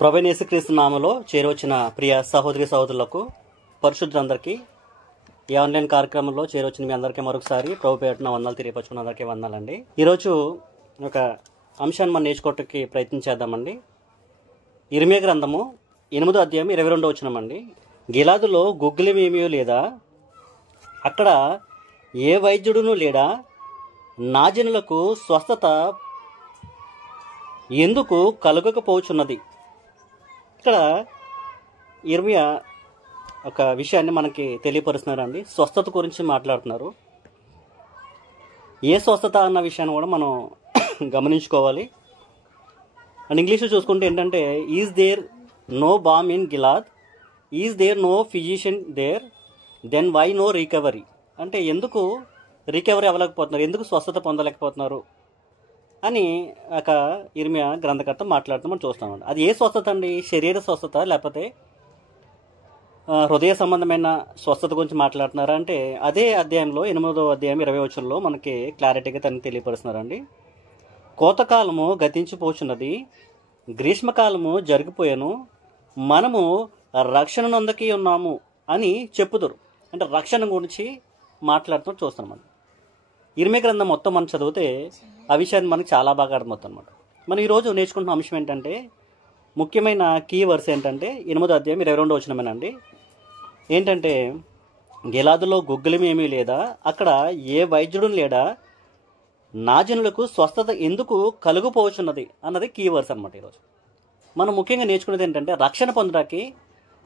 ప్రభువైన యేసుక్రీస్తు నామములో చేరొచ్చిన ప్రియ సహోదరి సహోదరులకు పరిశుద్ధులందరికీ ఈ ఆన్లైన్ కార్యక్రమంలో చేరొచ్చిన మీ అందరికీ మరొకసారి ప్రభు పేరున వందనాలు తెలియపరచుకున్న అందరికీ వందనాలండి. ఈరోజు ఒక అంశాన్ని మనం నేర్చుకోవడానికి ప్రయత్నం చేద్దామండి. ఇర్మియా గ్రంథము 8వ అధ్యాయం 22వ వచనమండి. గిలాదులో గుగ్గిలమేమీ లేదా, అక్కడ ఏ వైద్యుడును లేడా, నా జనులకు స్వస్థత ఎందుకు కలుగకపోవచ్చున్నది. ఇక్కడ ఇర్మియా ఒక విషయాన్ని మనకి తెలియపరుస్తున్నారండి. స్వస్థత గురించి మాట్లాడుతున్నారు. ఏ స్వస్థత అన్న విషయాన్ని కూడా మనం గమనించుకోవాలి. అండ్ ఇంగ్లీష్లో చూసుకుంటే ఏంటంటే, is there no balm in Gilead, is there no physician there, then why no recovery. అంటే ఎందుకు రికవరీ అవ్వలేకపోతున్నారు, ఎందుకు స్వస్థత పొందలేకపోతున్నారు అని ఒక ఇర్మియా గ్రంథకర్త మాట్లాడుతూ మనం చూస్తామండి. అది ఏ స్వస్థత అండి? శరీర స్వస్థత లేకపోతే హృదయ సంబంధమైన స్వస్థత గురించి మాట్లాడుతున్నారా అంటే, అదే అధ్యాయంలో 8వ అధ్యాయం 20వ వచనంలో మనకి క్లారిటీగా తనకి తెలియపరుస్తున్నారండి. కోతకాలము గతించిపోచున్నది, గ్రీష్మకాలము జరిగిపోయాను, మనము రక్షణ నొందకి ఉన్నాము అని చెప్పుదురు. అంటే రక్షణ గురించి మాట్లాడుతూ చూస్తున్నాం. ఇర్మియా గ్రంథం మొత్తం మనం చదివితే ఆ విషయాన్ని మనకు చాలా బాగా అర్థమవుతుంది అనమాట. మనం ఈరోజు నేర్చుకుంటున్న అంశం ఏంటంటే, ముఖ్యమైన కీ వర్స్ ఏంటంటే 8వ అధ్యాయం 22వ వచనమేనండి. ఏంటంటే, గిలాదులో గుగ్గిలమేమీ లేదా, అక్కడ ఏ వైద్యుడు లేడా, నా జనులకు స్వస్థత ఎందుకు కలుగుపోవచ్చున్నది అన్నది కీ వర్స్ అనమాట. ఈరోజు మనం ముఖ్యంగా నేర్చుకునేది ఏంటంటే, రక్షణ పొందడానికి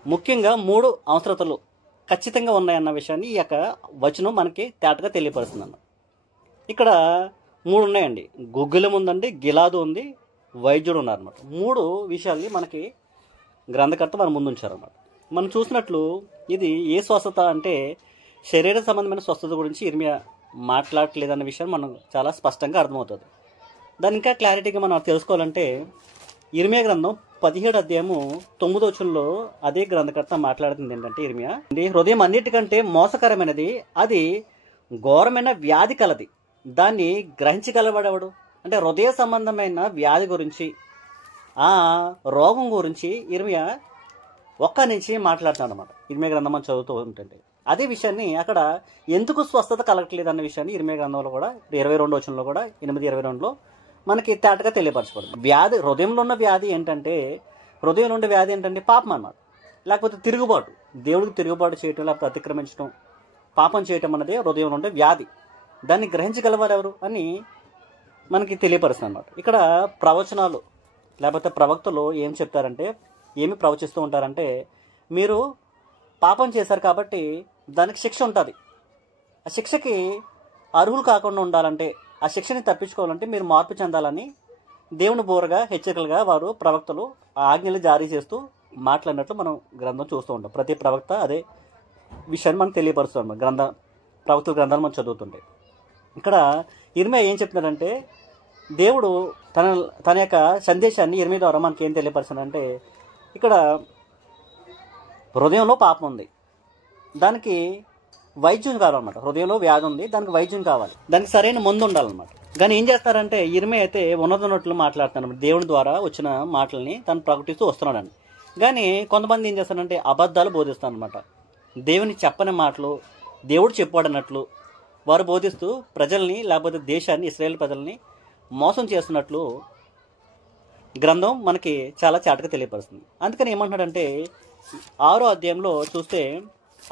ముఖ్యంగా 3 అవసరతలు ఖచ్చితంగా ఉన్నాయన్న విషయాన్ని ఈ యొక్క వచనం మనకి తేటగా తెలియపరుస్తుంది అన్నమాట. ఇక్కడ 3 ఉన్నాయండి. గుగ్గిలం ఉందండి, గిలాదు ఉంది, వైద్యుడు ఉన్నారన్నమాట. 3 విషయాల్ని మనకి గ్రంథకర్త మన ముందు ఉంచారన్నమాట. మనం చూసినట్లు ఇది ఏ స్వస్థత అంటే, శరీర సంబంధమైన స్వస్థత గురించి ఇర్మియా మాట్లాడలేదన్న విషయం మనకు చాలా స్పష్టంగా అర్థమవుతుంది. దాన్ని ఇంకా క్లారిటీగా మనం తెలుసుకోవాలంటే, ఇర్మియా గ్రంథం 17వ అధ్యాయము 9వ వచనంలో అదే గ్రంథకర్త మాట్లాడుతుంది ఏంటంటే, ఇర్మియా హృదయం అన్నిటికంటే మోసకరమైనది, అది ఘోరమైన వ్యాధి కలది, దాన్ని గ్రహించగలవాడెవడు. అంటే హృదయ సంబంధమైన వ్యాధి గురించి, ఆ రోగం గురించి ఇర్మియా ఒక్క నుంచి మాట్లాడుతాడు అనమాట. ఇర్మియా గ్రంథం అని చదువుతూ ఉంటుంది. అదే విషయాన్ని అక్కడ ఎందుకు స్వస్థత కలగట్లేదు అన్న విషయాన్ని ఇర్మియా గ్రంథంలో కూడా 22వ వచనంలో కూడా 8:22లో మనకి తేటగా తెలియపరచబడుతుంది. వ్యాధి, హృదయంలో ఉన్న వ్యాధి ఏంటంటే, హృదయంలో ఉండే వ్యాధి ఏంటంటే పాపం అన్నమాట. లేకపోతే తిరుగుబాటు, దేవుడికి తిరుగుబాటు చేయటం, లేకపోతే అతిక్రమించడం, పాపం చేయటం అన్నది హృదయంలో ఉండే వ్యాధి. దాన్ని గ్రహించగలవారు ఎవరు అని మనకి తెలియపరుస్తుంది అన్నమాట. ఇక్కడ ప్రవచనాలు లేకపోతే ప్రవక్తలు ఏం చెప్తారంటే, ఏమి ప్రవచిస్తూ ఉంటారంటే, మీరు పాపం చేశారు కాబట్టి దానికి శిక్ష ఉంటుంది. ఆ శిక్షకి అర్హులు కాకుండా ఉండాలంటే, ఆ శిక్షని తప్పించుకోవాలంటే మీరు మార్పు చెందాలని దేవుని బోరగా హెచ్చరికలుగా వారు ప్రవక్తలు ఆజ్ఞలు జారీ చేస్తూ మాట్లాడినట్లు మనం గ్రంథం చూస్తూ ఉంటాం. ప్రతి ప్రవక్త అదే విషయాన్ని మనకు తెలియపరుస్తాం. ప్రవక్తల గ్రంథాలు మనం చదువుతుంటే ఇక్కడ ఇర్మియా ఏం చెప్తున్నాడంటే, దేవుడు తన యొక్క సందేశాన్ని ఇర్మియా ద్వారా మనకి ఏం తెలియపరుస్తాడంటే, ఇక్కడ హృదయంలో పాపం ఉంది, దానికి వైద్యం కావాలన్నమాట. హృదయంలో వ్యాధి ఉంది, దానికి వైద్యం కావాలి, దానికి సరైన మందు ఉండాలన్నమాట. కానీ ఏం చేస్తారంటే, ఇర్మియా అయితే ఉన్నట్లు మాట్లాడుతున్నాడు, దేవుని ద్వారా వచ్చిన మాటల్ని తను ప్రకటిస్తూ వస్తున్నాడండి. కానీ కొంతమంది ఏం చేస్తారంటే అబద్ధాలు బోధిస్తారనమాట. దేవుని చెప్పని మాటలు దేవుడు చెప్పాడన్నట్లు వారు బోధిస్తూ ప్రజల్ని లేకపోతే దేశాన్ని, ఇశ్రాయేల్ ప్రజల్ని మోసం చేస్తున్నట్లు గ్రంథం మనకి చాలా చాటుగా తెలియపరుస్తుంది. అందుకని ఏమంటున్నాడంటే, 6వ అధ్యాయంలో చూస్తే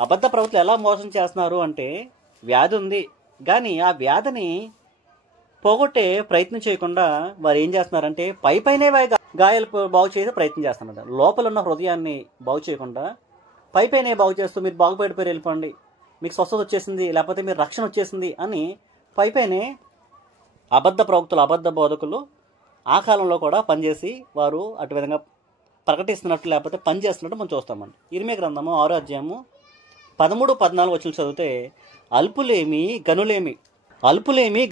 అబద్ధ ప్రవక్తలు ఎలా మోసం చేస్తున్నారు అంటే, వ్యాధి ఉంది కానీ ఆ వ్యాధిని పోగొట్టే ప్రయత్నం చేయకుండా వారు ఏం చేస్తున్నారంటే, పైనే గాయాలు బాగు చేసే ప్రయత్నం చేస్తున్నారు. లోపల ఉన్న హృదయాన్ని బాగు చేయకుండా పైనే బాగు చేస్తూ, మీరు బాగుపడిపోయి వెళ్ళిపోండి, మీకు స్వస్థత వచ్చేసింది, లేకపోతే మీరు రక్షణ వచ్చేసింది అని పైనే అబద్ధ ప్రవక్తలు, అబద్ధ బోధకులు ఆ కాలంలో కూడా పనిచేసి వారు అటు విధంగా ప్రకటిస్తున్నట్టు లేకపోతే పనిచేస్తున్నట్టు మనం చూస్తామండి. ఇర్మియా గ్రంథము 6వ అధ్యాయము 13-14 వచనాలు చదివితే, అల్పులేమి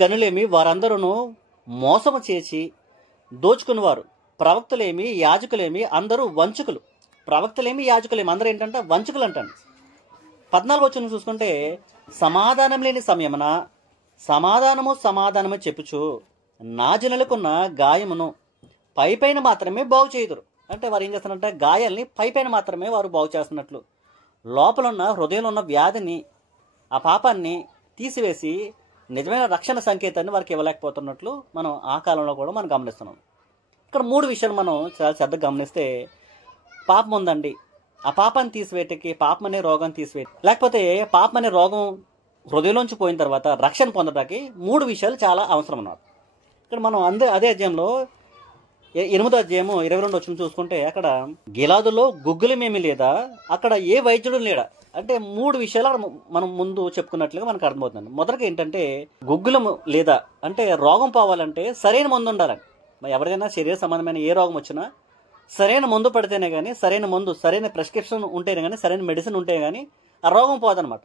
గనులేమి వారందరూ మోసము చేసి దోచుకునేవారు, ప్రవక్తలేమి యాజకులేమి అందరూ వంచకులు. ప్రవక్తలేమి యాజకులేమి అందరూ ఏంటంటే వంచకులు అంటండి. 14వ వచనం చూసుకుంటే, సమాధానం లేని సమయమున సమాధానము చెప్పుచు నా జనులకున్న గాయమును పైన మాత్రమే బాగు చేయుదురు. అంటే వారు ఏం చేస్తారంటే గాయాల్ని పైపైన మాత్రమే వారు బాగు చేస్తున్నట్లు, లోపల ఉన్న హృదయంలో ఉన్న వ్యాధిని, ఆ పాపాన్ని తీసివేసి నిజమైన రక్షణ సంకేతాన్ని వారికి ఇవ్వలేకపోతున్నట్లు మనం ఆ కాలంలో కూడా మనం గమనిస్తున్నాం. ఇక్కడ 3 విషయాలు మనం చాలా శ్రద్ధగా గమనిస్తే, పాపం ఉందండి, ఆ పాపాన్ని తీసివేయటానికి, పాపం అనే రోగాన్ని తీసివేయటం, లేకపోతే పాపం అనే రోగం హృదయంలోంచి పోయిన తర్వాత రక్షణ పొందడానికి 3 విషయాలు చాలా అవసరం అన్నారు. ఇక్కడ మనం అదే అధ్యాయంలో 8వ అధ్యాయము 22 వచనం చూసుకుంటే, అక్కడ గిలాదులో గుగ్గులమేమి లేదా, అక్కడ ఏ వైద్యుడు లేడా. అంటే 3 విషయాలు మనం ముందు చెప్పుకున్నట్లుగా మనకు అర్థమవుతుంది. మొదటిగా ఏంటంటే గుగ్గులము లేదా అంటే రోగం పోవాలంటే సరైన మందు ఉండాలని. ఎవరికైనా శరీర సంబంధమైన ఏ రోగం వచ్చినా సరైన మందు పడితేనే కానీ, సరైన మందు, సరైన ప్రిస్క్రిప్షన్ ఉంటేనే కానీ, సరైన మెడిసిన్ ఉంటే కానీ ఆ రోగం పోదనమాట.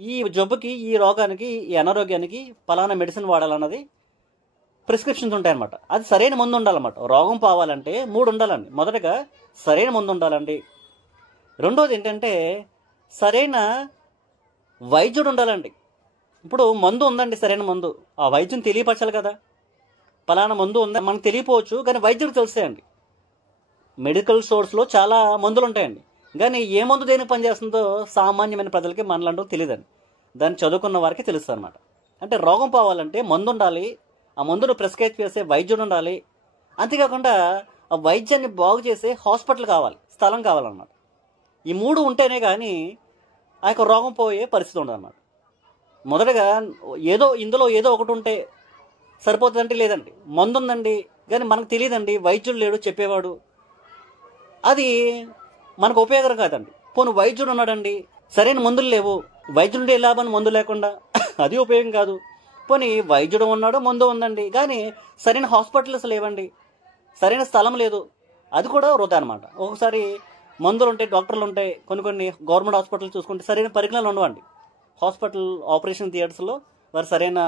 ఈ జబ్బుకి, ఈ రోగానికి, ఈ అనారోగ్యానికి పలానా మెడిసిన్ వాడాలన్నది ప్రిస్క్రిప్షన్స్ ఉంటాయన్నమాట. అది సరైన మందు ఉండాలన్నమాట. రోగం పోవాలంటే 3 ఉండాలండి. మొదటగా సరైన మందు ఉండాలండి. రెండోది ఏంటంటే సరైన వైద్యుడు ఉండాలండి. ఇప్పుడు మందు ఉందండి, సరైన మందు, ఆ వైద్యుని తెలియపరచాలి కదా. పలానా మందు ఉందా మనకు తెలియపోవచ్చు, కానీ వైద్యుడికి తెలుస్తాయండి. మెడికల్ స్టోర్స్లో చాలా మందులు ఉంటాయండి, కానీ ఏ మందు దేనికి పనిచేస్తుందో సామాన్యమైన ప్రజలకి మనలంటూ తెలియదండి. దాన్ని చదువుకున్న వారికి తెలుస్తుంది అనమాట. అంటే రోగం పోవాలంటే మందు ఉండాలి, ఆ మందును ప్రిస్క్రైబ్ చేసే వైద్యుడు ఉండాలి. అంతేకాకుండా ఆ వైద్యాన్ని బాగు చేసే హాస్పిటల్ కావాలి, స్థలం కావాలన్నమాట. ఈ 3 ఉంటేనే కానీ ఆ యొక్క రోగం పోయే పరిస్థితి ఉండదన్నమాట. మొదటగా ఇందులో ఏదో ఒకటి ఉంటే సరిపోతుందంటే లేదండి. మందు ఉందండి కానీ మనకు తెలియదండి, వైద్యుడు లేడు చెప్పేవాడు, అది మనకు ఉపయోగకరం కాదండి. పోను వైద్యుడు ఉన్నాడండి, సరైన మందులు లేవు, వైద్యుడు ఏ లాభాన్ని మందు లేకుండా, అది ఉపయోగం కాదు. పోనీ వైద్యుడు ఉన్నాడు, మందు ఉందండి, కానీ సరైన హాస్పిటల్స్ లేవండి, సరైన స్థలం లేదు, అది కూడా వృధా అనమాట. ఒకసారి మందులు ఉంటాయి, డాక్టర్లు ఉంటాయి, కొన్ని గవర్నమెంట్ హాస్పిటల్ చూసుకుంటే సరైన పరికరాలు ఉండవండి. హాస్పిటల్ ఆపరేషన్ థియేటర్స్లో వారు సరైన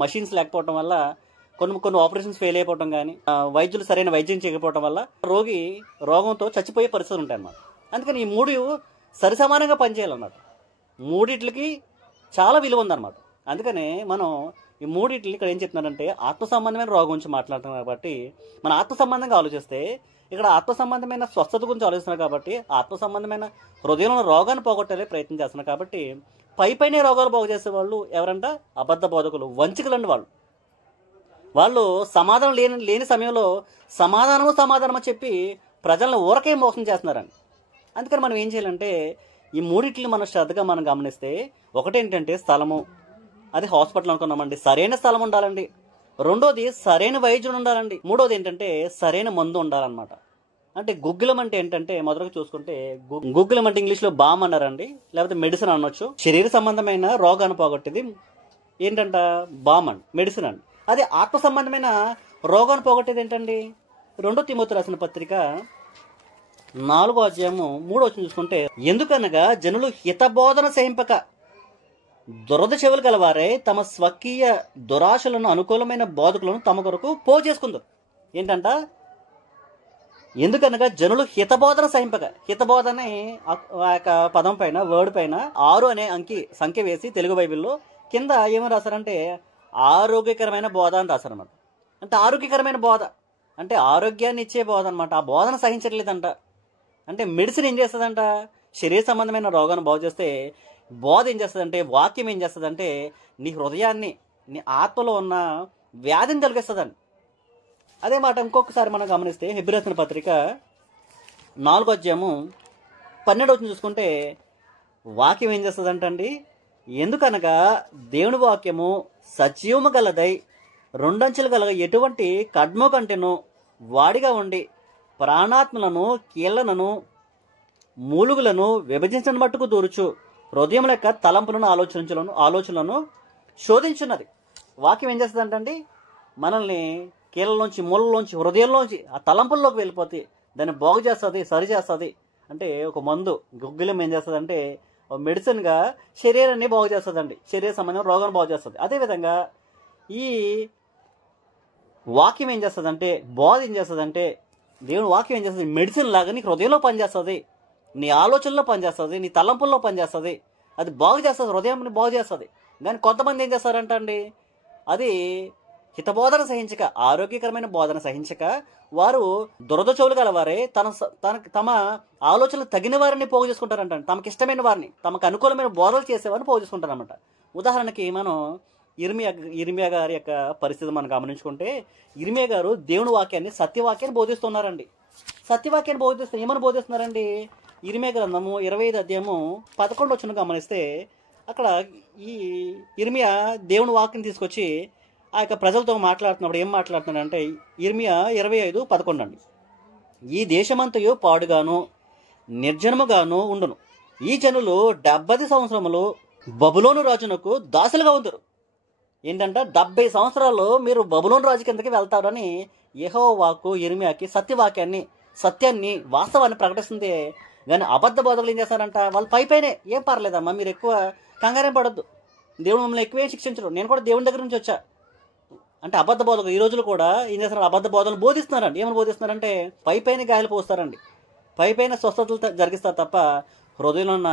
మషిన్స్ లేకపోవడం వల్ల కొన్ని ఆపరేషన్స్ ఫెయిల్ అయిపోవడం, కానీ వైద్యులు సరైన వైద్యం చేయకపోవడం వల్ల రోగి రోగంతో చచ్చిపోయే పరిస్థితులు ఉంటాయి అన్నమాట. అందుకని ఈ 3 సరిసమానంగా పనిచేయాలన్నమాట. 3టికి చాలా విలువ ఉందన్నమాట. అందుకనే మనం ఈ 3టిని ఇక్కడ ఏం చెప్తున్నారంటే ఆత్మ సంబంధమైన రోగం గురించి మాట్లాడుతున్నాం కాబట్టి, మన ఆత్మ సంబంధంగా ఆలోచిస్తే ఇక్కడ ఆత్మ సంబంధమైన స్వస్థత గురించి ఆలోచిస్తున్నారు కాబట్టి, ఆత్మ సంబంధమైన హృదయంలో రోగాన్ని పోగొట్టే ప్రయత్నం చేస్తున్నారు కాబట్టి, పైపైనే రోగాలు బాగు చేసే వాళ్ళు ఎవరంట? అబద్ధ బోధకులు, వంచికలండి. వాళ్ళు సమాధానం లేని సమయంలో సమాధానమని చెప్పి ప్రజలను ఊరకే మోసం చేస్తున్నారండి. అందుకని మనం ఏం చేయాలంటే ఈ 3టిని మనం శ్రద్ధగా మనం గమనిస్తే, ఒకటేంటంటే స్థలము, అది హాస్పిటల్ అనుకున్నామండి, సరైన స్థలం ఉండాలండి. రెండోది సరైన వైద్యుడు ఉండాలండి. మూడోది ఏంటంటే సరైన మందు ఉండాలన్నమాట. అంటే గుగ్గిలం అంటే ఏంటంటే మొదటగా చూసుకుంటే గుగ్గిలం అంటే ఇంగ్లీష్లో బామ్ అన్నారండి, లేకపోతే మెడిసిన్ అనొచ్చు. శరీర సంబంధమైన రోగాన్ని పోగొట్టేది ఏంటంట? బామ్ అండి, మెడిసిన్ అండి. అదే ఆత్మ సంబంధమైన రోగాన్ని పోగొట్టేది ఏంటండి? 2 తిమోతి రాసిన పత్రిక 4వ అధ్యాయము 3వ వచనం చూసుకుంటే, ఎందుకనగా జనులు హితబోధన సహింపక దురద చెవులు గలవారే తమ స్వకీయ దురాశలను అనుకూలమైన బోధకులను తమ కొరకు చేసుకుందరు. ఏంటంట? ఎందుకనగా జనులు హితబోధన సహింపక. హితబోధన ఆ యొక్క పదం పైన, వర్డ్ పైన 6 అనే సంఖ్య వేసి తెలుగు బైబిల్లో కింద ఏమని రాశారంటే ఆరోగ్యకరమైన బోధ అని రాశారన్నమాట. అంటే ఆరోగ్యకరమైన బోధ అంటే ఆరోగ్యాన్ని ఇచ్చే బోధ అనమాట. ఆ బోధన సహించట్లేదంట. అంటే మెడిసిన్ ఏం చేస్తుందంట? శరీర సంబంధమైన రోగాన్ని బాగు చేస్తే బోధ ఏం చేస్తుందంటే, వాక్యం ఏం చేస్తుందంటే నీ హృదయాన్ని, నీ ఆత్మలో ఉన్న వ్యాధిని తొలగిస్తుందండి. అదే మాట ఇంకొకసారి మనం గమనిస్తే హెబ్రీ రాసిన పత్రిక 4వ అధ్యాయము 12వ వచనం చూసుకుంటే వాక్యం ఏం చేస్తుందంటండి, ఎందుకనగా దేవుని వాక్యము సజీవము గలదై 2 అంచెలు గల ఎటువంటి ఖడ్గము కంటేనూ వాడిగా ఉండి ప్రాణాత్మలను, కీళ్లను, మూలుగులను విభజించిన మట్టుకు దూరుచు హృదయం యొక్క తలంపులను, ఆలోచనలను శోధించున్నది. వాక్యం ఏం చేస్తుందంటండి, మనల్ని కీళ్ళలోంచి, మూలలోంచి, హృదయంలోంచి ఆ తలంపుల్లోకి వెళ్ళిపోతే దాన్ని బాగు చేస్తుంది, సరి చేస్తుంది. అంటే ఒక మందు గుగ్గిలం ఏం చేస్తుందంటే మెడిసిన్గా శరీరాన్ని బాగు చేస్తుందండి, శరీర సంబంధమైన రోగాన్ని బాగు చేస్తుంది. అదేవిధంగా ఈ వాక్యం ఏం చేస్తుందంటే, బోధ ఏం చేస్తుందంటే, దేవుని వాక్యం ఏం చేస్తుంది, మెడిసిన్ లాగా నీ హృదయంలో పనిచేస్తుంది, నీ ఆలోచనలో పనిచేస్తుంది, నీ తలంపుల్లో పనిచేస్తుంది, అది బాగు చేస్తుంది, హృదయాన్ని బాగు చేస్తుంది. కానీ కొంతమంది ఏం చేస్తారంట అండి, అది హితబోధన సహించక, ఆరోగ్యకరమైన బోధన సహించక వారు దురద చెవులు గలవారే తమ ఆలోచనలు తగిన వారిని పోగు చేసుకుంటారంట. తమకి ఇష్టమైన వారిని, తమకు అనుకూలమైన బోధలు చేసేవారిని పోగు చేసుకుంటారన్నమాట. ఉదాహరణకి మనం ఇర్మియా గారి యొక్క పరిస్థితి మనం గమనించుకుంటే, ఇర్మియా గారు దేవుని వాక్యాన్ని, సత్యవాక్యాన్ని బోధిస్తున్నారండి. సత్యవాక్యాన్ని ఏమని బోధిస్తున్నారండి? ఇర్మియా గ్రంథము 25 అధ్యాయము 11 వచనం గమనిస్తే అక్కడ ఈ ఇర్మియా దేవుని వాక్యం తీసుకొచ్చి ఆ యొక్క ప్రజలతో మాట్లాడుతున్నప్పుడు ఏం మాట్లాడుతున్నాడంటే, ఇర్మియా 25:11 అండి. ఈ దేశమంతయు పాడుగాను నిర్జనముగాను ఉండును. ఈ జనులు 70 సంవత్సరములు బబులోను రాజునకు దాసులుగా ఉందరు. ఏంటంటే 70 సంవత్సరాలు మీరు బబులోను రాజు కిందకి వెళ్తారని యెహోవా వాక్కు ఇర్మియాకి సత్యాన్ని వాస్తవాన్ని ప్రకటిస్తుంది. కానీ అబద్ధ బోధకులు ఏం చేస్తారంట, వాళ్ళు పైనే ఏం పర్లేదమ్మా, మీరు ఎక్కువ కంగారేం పడొద్దు, దేవుడు మమ్మల్ని ఎక్కువే శిక్షించరు, నేను కూడా దేవుని దగ్గర నుంచి వచ్చా అంటే అబద్ధ బోధకులు ఈ రోజులు కూడా ఏం చేస్తున్నారు, అబద్ధ బోధనలు బోధిస్తున్నారండి. ఏమని బోధిస్తున్నారంటే పైన గాయాలు పోస్తారండి, పైన స్వస్థతలు జరిగిస్తారు తప్ప హృదయంలో ఉన్న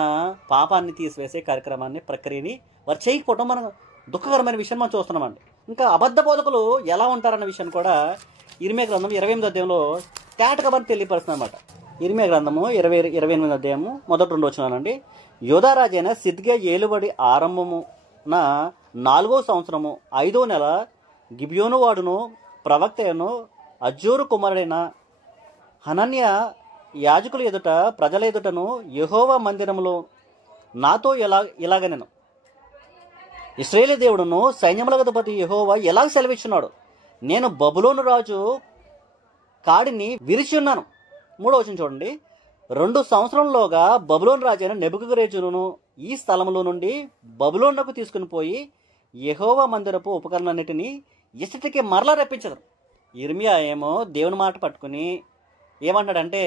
పాపాన్ని తీసివేసే ప్రక్రియని వారు చేయకపోవడం మనం దుఃఖకరమైన విషయం మనం చూస్తున్నామండి. ఇంకా అబద్ధ బోధకులు ఎలా ఉంటారన్న విషయాన్ని కూడా ఇర్మియా గ్రంథం 28 అధ్యాయంలో తేటగా మనం తెలియపరుస్తుందన్నమాట. ఇర్మియా గ్రంథము 28 అధ్యాయము 1-2 వచనాలండి. యోధారాజైన సిద్కియా ఏలుబడి ఆరంభమున 4వ సంవత్సరము 5వ నెల గిబియోను వాడును ప్రవక్త అయిన అజ్జూరు కుమారుడైన హనన్య యాజకుల ఎదుట ప్రజల ఎదుటను యెహోవా మందిరములో నాతో ఇలాగనెను, ఇశ్రాయేలు దేవుడును సైన్యముల అధిపతి యెహోవా ఎలాగ సెలవిచ్చున్నాడు, నేను బబులోను రాజు కాడిని విరిచి ఉన్నాను. 3వ వచనం చూడండి. 2 సంవత్సరంలోగా బబులోను రాజైన నెబుకద్నెజరును ఈ స్థలములో నుండి బబులోనుకు తీసుకుని పోయి యెహోవా మందిరపు ఉపకరణాలన్నిటినీ ఇచ్చటికి మరలా రప్పించదు. ఇర్మియా ఏమో దేవుని మాట పట్టుకుని ఏమంటాడంటే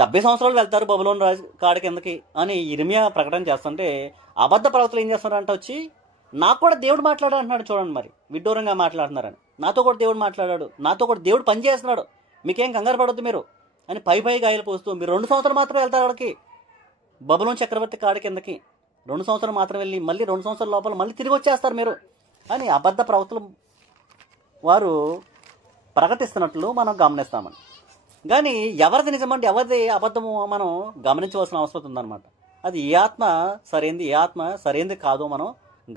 70 సంవత్సరాలు వెళ్తారు బబులోను రాజు కాడి కిందకి అని ఇర్మియా ప్రకటన చేస్తుంటే, అబద్ధ ప్రవక్తలు ఏం చేస్తున్నారంటే వచ్చి నాకు కూడా దేవుడు మాట్లాడాడు అంటున్నాడు. చూడండి, మరి విడ్డూరంగా మాట్లాడుతున్నారని. నాతో కూడా దేవుడు మాట్లాడాడు, నాతో కూడా దేవుడు పని చేస్తున్నాడు, మీకేం కంగారు పడొద్దు మీరు అని పై గాయలు పోస్తూ, మీరు 2 సంవత్సరాలు మాత్రమే వెళ్తారు అక్కడికి బబులోను చక్రవర్తి కాడి కిందకి, 2 సంవత్సరాలు మాత్రం వెళ్ళి మళ్ళీ 2 సంవత్సరాల లోపల మళ్ళీ తిరిగి వచ్చేస్తారు మీరు అని అబద్ధ ప్రవక్తలు వారు ప్రకటిస్తున్నట్లు మనం గమనిస్తామని. కానీ ఎవరిది నిజమంటే ఎవరిది అబద్ధము మనం గమనించవలసిన అవసరం ఉందన్నమాట. అది ఏ ఆత్మ సరైంది, ఏ ఆత్మ సరైంది కాదో మనం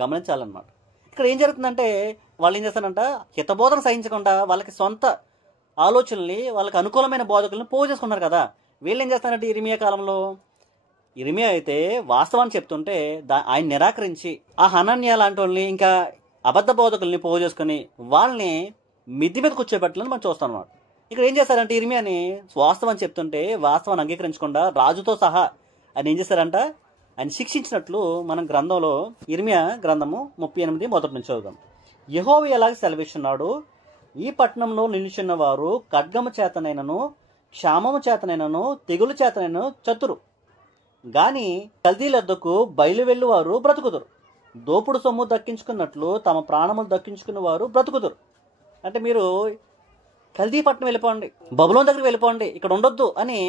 గమనించాలన్నమాట. ఇక్కడ ఏం జరుగుతుందంటే వాళ్ళు ఏం చేస్తారంట, హితబోధన సహించకుండా వాళ్ళకి సొంత ఆలోచనల్ని, వాళ్ళకి అనుకూలమైన బోధకుల్ని పోగు చేసుకున్నారు కదా. వీళ్ళు ఏం చేస్తారంటే ఇర్మియా కాలంలో ఇర్మియా అయితే వాస్తవాన్ని చెప్తుంటే ఆయన నిరాకరించి ఆ హనన్య లాంటి వాళ్ళని ఇంకా అబద్ధ బోధకుల్ని పోగు చేసుకుని వాళ్ళని మిద్ది మీద కూర్చోబెట్టాలని మనం చూస్తాం అన్నమాట. ఇక్కడ ఏం చేస్తారంటే ఇర్మియాని వాస్తవం చెప్తుంటే వాస్తవాన్ని అంగీకరించకుండా రాజుతో సహా ఆయన ఏం చేస్తారంట, ఆయన శిక్షించినట్లు మనం గ్రంథంలో ఇర్మియా గ్రంథము 38 మొదటి నుంచి చదువుదాం. యెహోవా ఎలాగ సెలవిస్తున్నాడు, ఈ పట్టణంలో నిలుచున్న వారు ఖడ్గము చేతనైనను క్షామము చేతనైనను తెగులు చేతనైనను చతురు, గాని కల్దీలద్దకు బయలువెళ్ళు వారు బ్రతుకుదురు. దోపుడు సొమ్ము దక్కించుకున్నట్లు తమ ప్రాణములు దక్కించుకున్న వారు బ్రతుకుదురు. అంటే మీరు కల్దీ పట్టణం వెళ్ళిపోండి, బబులోను దగ్గరికి వెళ్ళిపోండి, ఇక్కడ ఉండొద్దు అని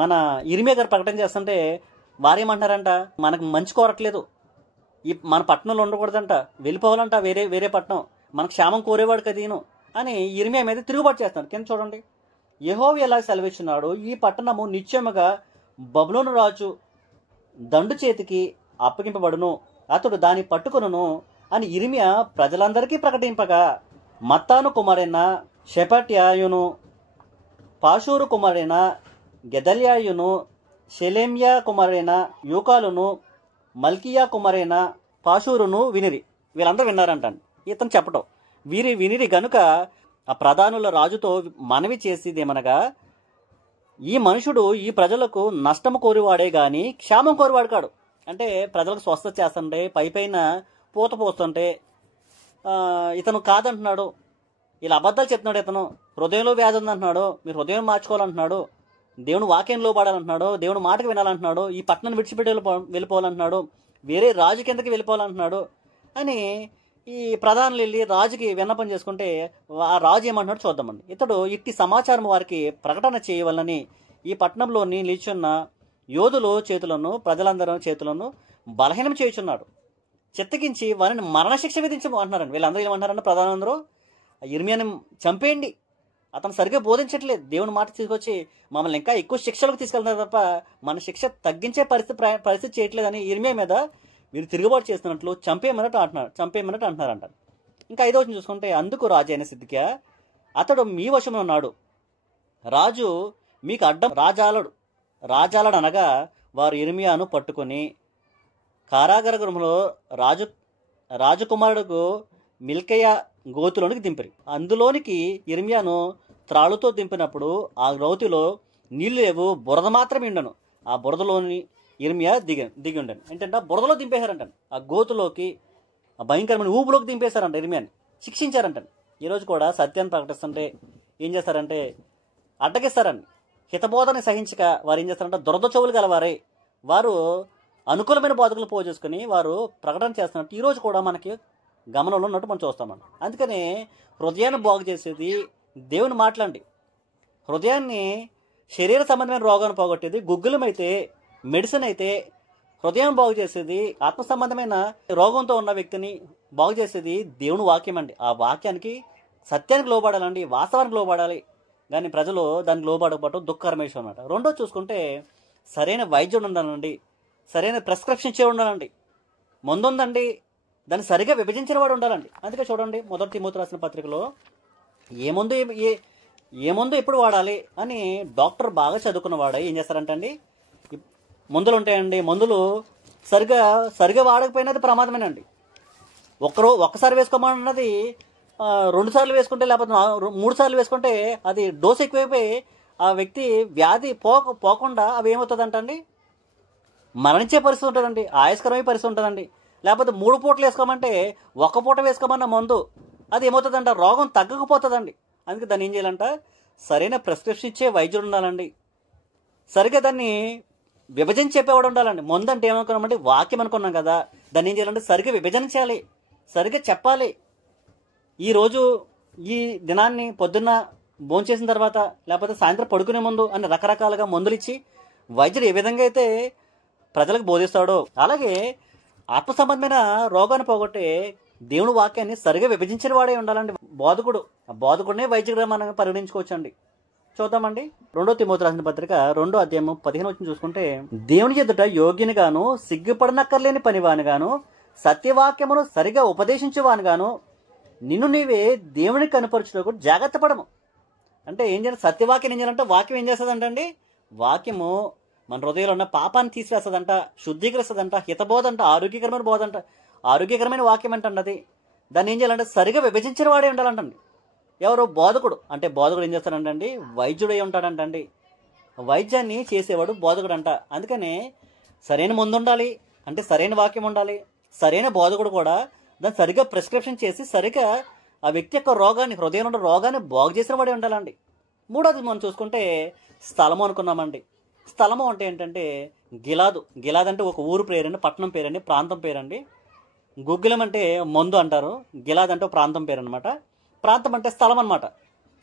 మన ఇర్మియా గారు ప్రకటన చేస్తుంటే వారేమంటారంట, మనకు మంచి కోరట్లేదు, మన పట్టణంలో ఉండకూడదంట, వెళ్ళిపోవాలంట వేరే పట్టణం, మనకు క్షేమం కోరేవాడు కదీను అని ఇర్మియా మీద తిరుగుబాటు చేస్తాడు. కింద చూడండి, యెహోవా ఎలా సెలవిస్తున్నాడు, ఈ పట్టణము నిశ్చయముగా బబులోను రాజు దండు చేతికి అప్పగింపబడును, అతడు దాన్ని పట్టుకొనును అని ఇర్మియా ప్రజలందరికీ ప్రకటింపగా, మత్తాను కుమారైన షెపట్యాయును, పాషూరు కుమారైన గెదల్యాయును, షెలెమ్యా కుమారైన యూకాలును, మల్కియా కుమారైన పాషూరును వినిరి. వీళ్ళందరూ విన్నారంటాను. ఇతను చెప్పటం వీరి వినిరి గనుక ఆ ప్రధానుల రాజుతో మనవి చేసేదేమనగా, ఈ మనుషుడు ఈ ప్రజలకు నష్టము కోరివాడే గాని క్షేమం కోరివాడు కాడు. అంటే ప్రజలకు స్వస్థత చేస్తుంటే పైన పూత పోస్తుంటే ఇతను కాదంటున్నాడు, ఇలా అబద్ధాలు చెప్తున్నాడు, ఇతను హృదయంలో వ్యాధి ఉందంటున్నాడు, మీరు హృదయం మార్చుకోవాలంటున్నాడు, దేవుని వాక్యం లోపడాలంటున్నాడు, దేవుని మాటకు వినాలంటున్నాడు, ఈ పట్టణాన్ని విడిచిపెట్టి వెళ్ళిపోవాలంటున్నాడు, వేరే రాజు కిందకి వెళ్ళిపోవాలంటున్నాడు అని ఈ ప్రధానులు వెళ్ళి రాజుకి విన్నపం చేసుకుంటే ఆ రాజు ఏమంటున్నాడు చూద్దామండి. ఇతడు ఇట్టి సమాచారం వారికి ప్రకటన చేయవలని ఈ పట్టణంలోని నిల్చున్న యోధులు చేతులను ప్రజలందరూ చేతులను బలహీనం చేయుచున్నాడు. చిత్తగించి వారిని మరణశిక్ష విధించము అంటున్నారండి. వీళ్ళందరూ ఏమంటారంటే ప్రధానందరూ ఇర్మియాని చంపేయండి, అతను సరిగ్గా బోధించట్లేదు, దేవుని మాట తీసుకొచ్చి మమ్మల్ని ఇంకా ఎక్కువ శిక్షలకు తీసుకెళ్తున్నారు తప్ప మన శిక్ష తగ్గించే పరిస్థితి చేయట్లేదని ఇర్మియా మీద మీరు తిరుగుబాటు చేస్తున్నట్లు చంపేయమన్నట్టు అంటున్నారంట. ఇంకా 5వ వచనం చూసుకుంటే, అందుకు రాజు అయిన సిద్కియా అతడు మీ వశంలో ఉన్నాడు, రాజు మీకు అడ్డం రాజాలడు అనగా వారు ఇర్మియాను పట్టుకొని కారాగార గృహంలో రాజకుమారుడుకు మిల్కయ్య గోతులోనికి దింపిరి. అందులోనికి ఇర్మియాను త్రాళ్ళుతో దింపినప్పుడు ఆ గోతిలో నీళ్లు లేవు, బురద మాత్రమే ఉండను. ఆ బురదలోని ఇర్మియా దిగి ఉండను. ఏంటంటే బురదలో దింపేశారంట, ఆ గోతులోకి, ఆ భయంకరమైన ఊపులోకి దింపేశారంట, ఇర్మియాని శిక్షించారంట. ఈరోజు కూడా సత్యాన్ని ప్రకటిస్తుంటే ఏం చేస్తారంటే అడ్డగిస్తారండి. హితబోధని సహించక వారు ఏం చేస్తారంటే దురద చెవులు గలవారే, వారు అనుకూలమైన బోధకులు పోజేసుకుని వారు ప్రకటన చేస్తున్నట్టు ఈరోజు కూడా మనకి గమనంలో ఉన్నట్టు మనం చూస్తామండి. అందుకని హృదయాన్ని బాగు చేసేది దేవుని మాటలండి. హృదయాన్ని శరీర సంబంధమైన రోగాన్ని పోగొట్టేది గుగ్గులమైతే, మెడిసిన్ అయితే హృదయం బాగు చేసేది, ఆత్మ సంబంధమైన రోగంతో ఉన్న వ్యక్తిని బాగు చేసేది దేవుని వాక్యం అండి. ఆ వాక్యానికి సత్యానికి లోబడాలండి, వాస్తవానికి లోబడాలి. కానీ ప్రజలు దానికి లోబడకపోవడం దుఃఖకరమైన విషయం అన్నమాట. రెండోది చూసుకుంటే సరైన వైద్యం ఉండాలండి, సరైన ప్రిస్క్రిప్షన్ ఇచ్చే ఉండాలండి. మందు ఉందండి, దాన్ని సరిగా విభజించిన వాడు ఉండాలండి. అందుకే చూడండి, మొదటి తిమోతి రాసిన పత్రికలో ఏ మందు ఎప్పుడు వాడాలి అని డాక్టర్ బాగా చదువుకున్నవాడు ఏం చేస్తారంటే అండి, మందులు ఉంటాయండి, మందులు సరిగా వాడకపోయినా అది ప్రమాదమేనండి. ఒక్కసారి వేసుకోమన్నది 2 సార్లు వేసుకుంటే, లేకపోతే 3 సార్లు వేసుకుంటే అది డోస్ ఎక్కువైపోయి ఆ వ్యక్తి వ్యాధి పోకుండా అవి ఏమవుతుందంటండి, మరణించే పరిస్థితి ఉంటుందండి, ఆయాస్కరమైన పరిస్థితి ఉంటుందండి. లేకపోతే 3 పూటలు వేసుకోమంటే 1 పూట వేసుకోమన్న మందు అది ఏమవుతుందంట, రోగం తగ్గకపోతుందండి. అందుకే దాన్ని ఏం చేయాలంట, సరైన ప్రిస్క్రిప్షన్ ఇచ్చే వైద్యుడు ఉండాలండి, సరిగ్గా దాన్ని విభజన చెప్పేవాడు ఉండాలండి. మందు అంటే ఏమనుకున్నామంటే వాక్యం అనుకున్నాం కదా, దాన్ని ఏం చేయాలంటే సరిగ్గా విభజన చేయాలి, సరిగ్గా చెప్పాలి. ఈరోజు ఈ దినాన్ని పొద్దున్న భోంచేసిన తర్వాత లేకపోతే సాయంత్రం పడుకునే ముందు అని రకరకాలుగా మందులు ఇచ్చి వైద్యుడు ఏ విధంగా అయితే ప్రజలకు బోధిస్తాడో, అలాగే ఆత్మ సంబంధమైన రోగాన్ని పోగొట్టే దేవుని వాక్యాన్ని సరిగా విభజించిన వాడే ఉండాలండి బోధకుడు. ఆ బోధకుడినే వైద్యుడిగా మనం పరిగణించుకోవచ్చండి. చూద్దామండి, 2వ తిమోతి రాసిన పత్రిక 2వ అధ్యాయం 15 వచనం చూసుకుంటే, దేవుని ఎదుట యోగ్యునిగాను సిగ్గుపడనక్కర్లేని పనివానిగాను సత్యవాక్యమును సరిగా ఉపదేశించేవానిగాను నిన్ను నీవే దేవునికి కనపరచుటకు జాగ్రత్త పడము. అంటే ఏం చేయాలి, సత్యవాక్యం ఏం చేయాలంటే, వాక్యం ఏం చేస్తుందంటండి, వాక్యము మన హృదయంలో ఉన్న పాపాన్ని తీసివేస్తుందంట, శుద్ధీకరిస్తుందంట, హితబోధ అంట, ఆరోగ్యకరమైన బోధ అంట, ఆరోగ్యకరమైన వాక్యం అంటండి. అది దాన్ని ఏం చేయాలంటే సరిగా విభజించిన వాడే ఉండాలంటండి. ఎవరో బోధకుడు అంటే, బోధకుడు ఏం చేస్తాడంటండి, వైద్యుడై ఉంటాడంటండి. వైద్యాన్ని చేసేవాడు బోధకుడు అంట. అందుకనే సరైన మందు ఉండాలి అంటే సరైన వాక్యం ఉండాలి, సరైన బోధకుడు కూడా దాన్ని సరిగ్గా ప్రిస్క్రిప్షన్ చేసి సరిగ్గా ఆ వ్యక్తి యొక్క రోగాన్ని, హృదయంలో ఉన్న రోగాన్ని బాగు చేసిన వాడే ఉండాలండి. 3వది మనం చూసుకుంటే స్థలము అనుకున్నామండి. స్థలము అంటే ఏంటంటే గిలాదు అంటే ఒక ఊరు పేరండి, పట్టణం పేరండి, ప్రాంతం పేరండి. గుగ్గిలం అంటే మందు అంటారు, గిలాద్ అంటే ప్రాంతం పేరు అనమాట. ప్రాంతం అంటే స్థలం అనమాట.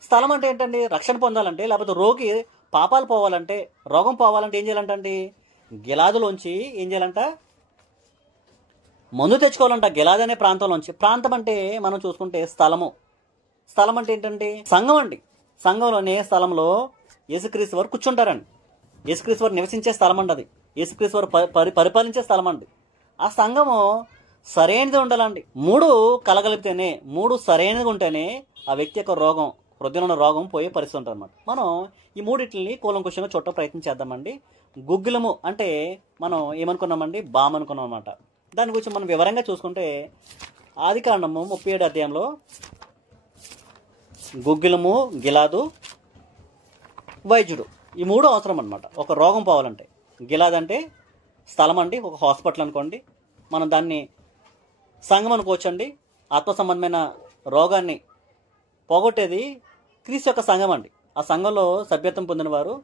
స్థలం అంటే ఏంటండి, రక్షణ పొందాలంటే లేకపోతే రోగి పాపాలు పోవాలంటే, రోగం పోవాలంటే ఏం చేయాలంటండి, గిలాదులోంచి ఏం చేయాలంట, మందు తెచ్చుకోవాలంట గిలాద్ అనే ప్రాంతంలోంచి. ప్రాంతం అంటే మనం చూసుకుంటే స్థలం అంటే ఏంటంటే సంఘం అండి. సంఘంలోనే స్థలంలో యేసుక్రీస్తు వారు కూర్చుంటారండి. యేసుక్రీస్తు వారు నివసించే స్థలం అండి, అది యేసుక్రీస్తు వారు పరిపాలించే స్థలం అండి. ఆ సంఘము సరైనది ఉండాలండి. 3 కలగలిపితేనే, 3 సరైనది ఉంటేనే ఆ వ్యక్తి యొక్క రోగం, హృదయంలో ఉన్న రోగం పోయే పరిస్థితి ఉంటుంది అనమాట. మనం ఈ 3 కూలంకుషంగా చూడటం ప్రయత్నం చేద్దామండి. గుగ్గిలము అంటే మనం ఏమనుకున్నామండి, బామ్ అనుకున్నాం అనమాట. దాని గురించి మనం వివరంగా చూసుకుంటే ఆదికాండము 37 అధ్యాయంలో గుగ్గిలము, గిలాదు, వైద్యుడు ఈ 3 అవసరం అనమాట ఒక రోగం పోవాలంటే. గిలాద్ అంటే స్థలం అండి, ఒక హాస్పిటల్ అనుకోండి, మనం దాన్ని సంఘం అనుకోవచ్చండి. ఆత్మ సంబంధమైన రోగాన్ని పోగొట్టేది క్రీస్తు యొక్క సంఘం అండి. ఆ సంఘంలో సభ్యత్వం పొందిన వారు,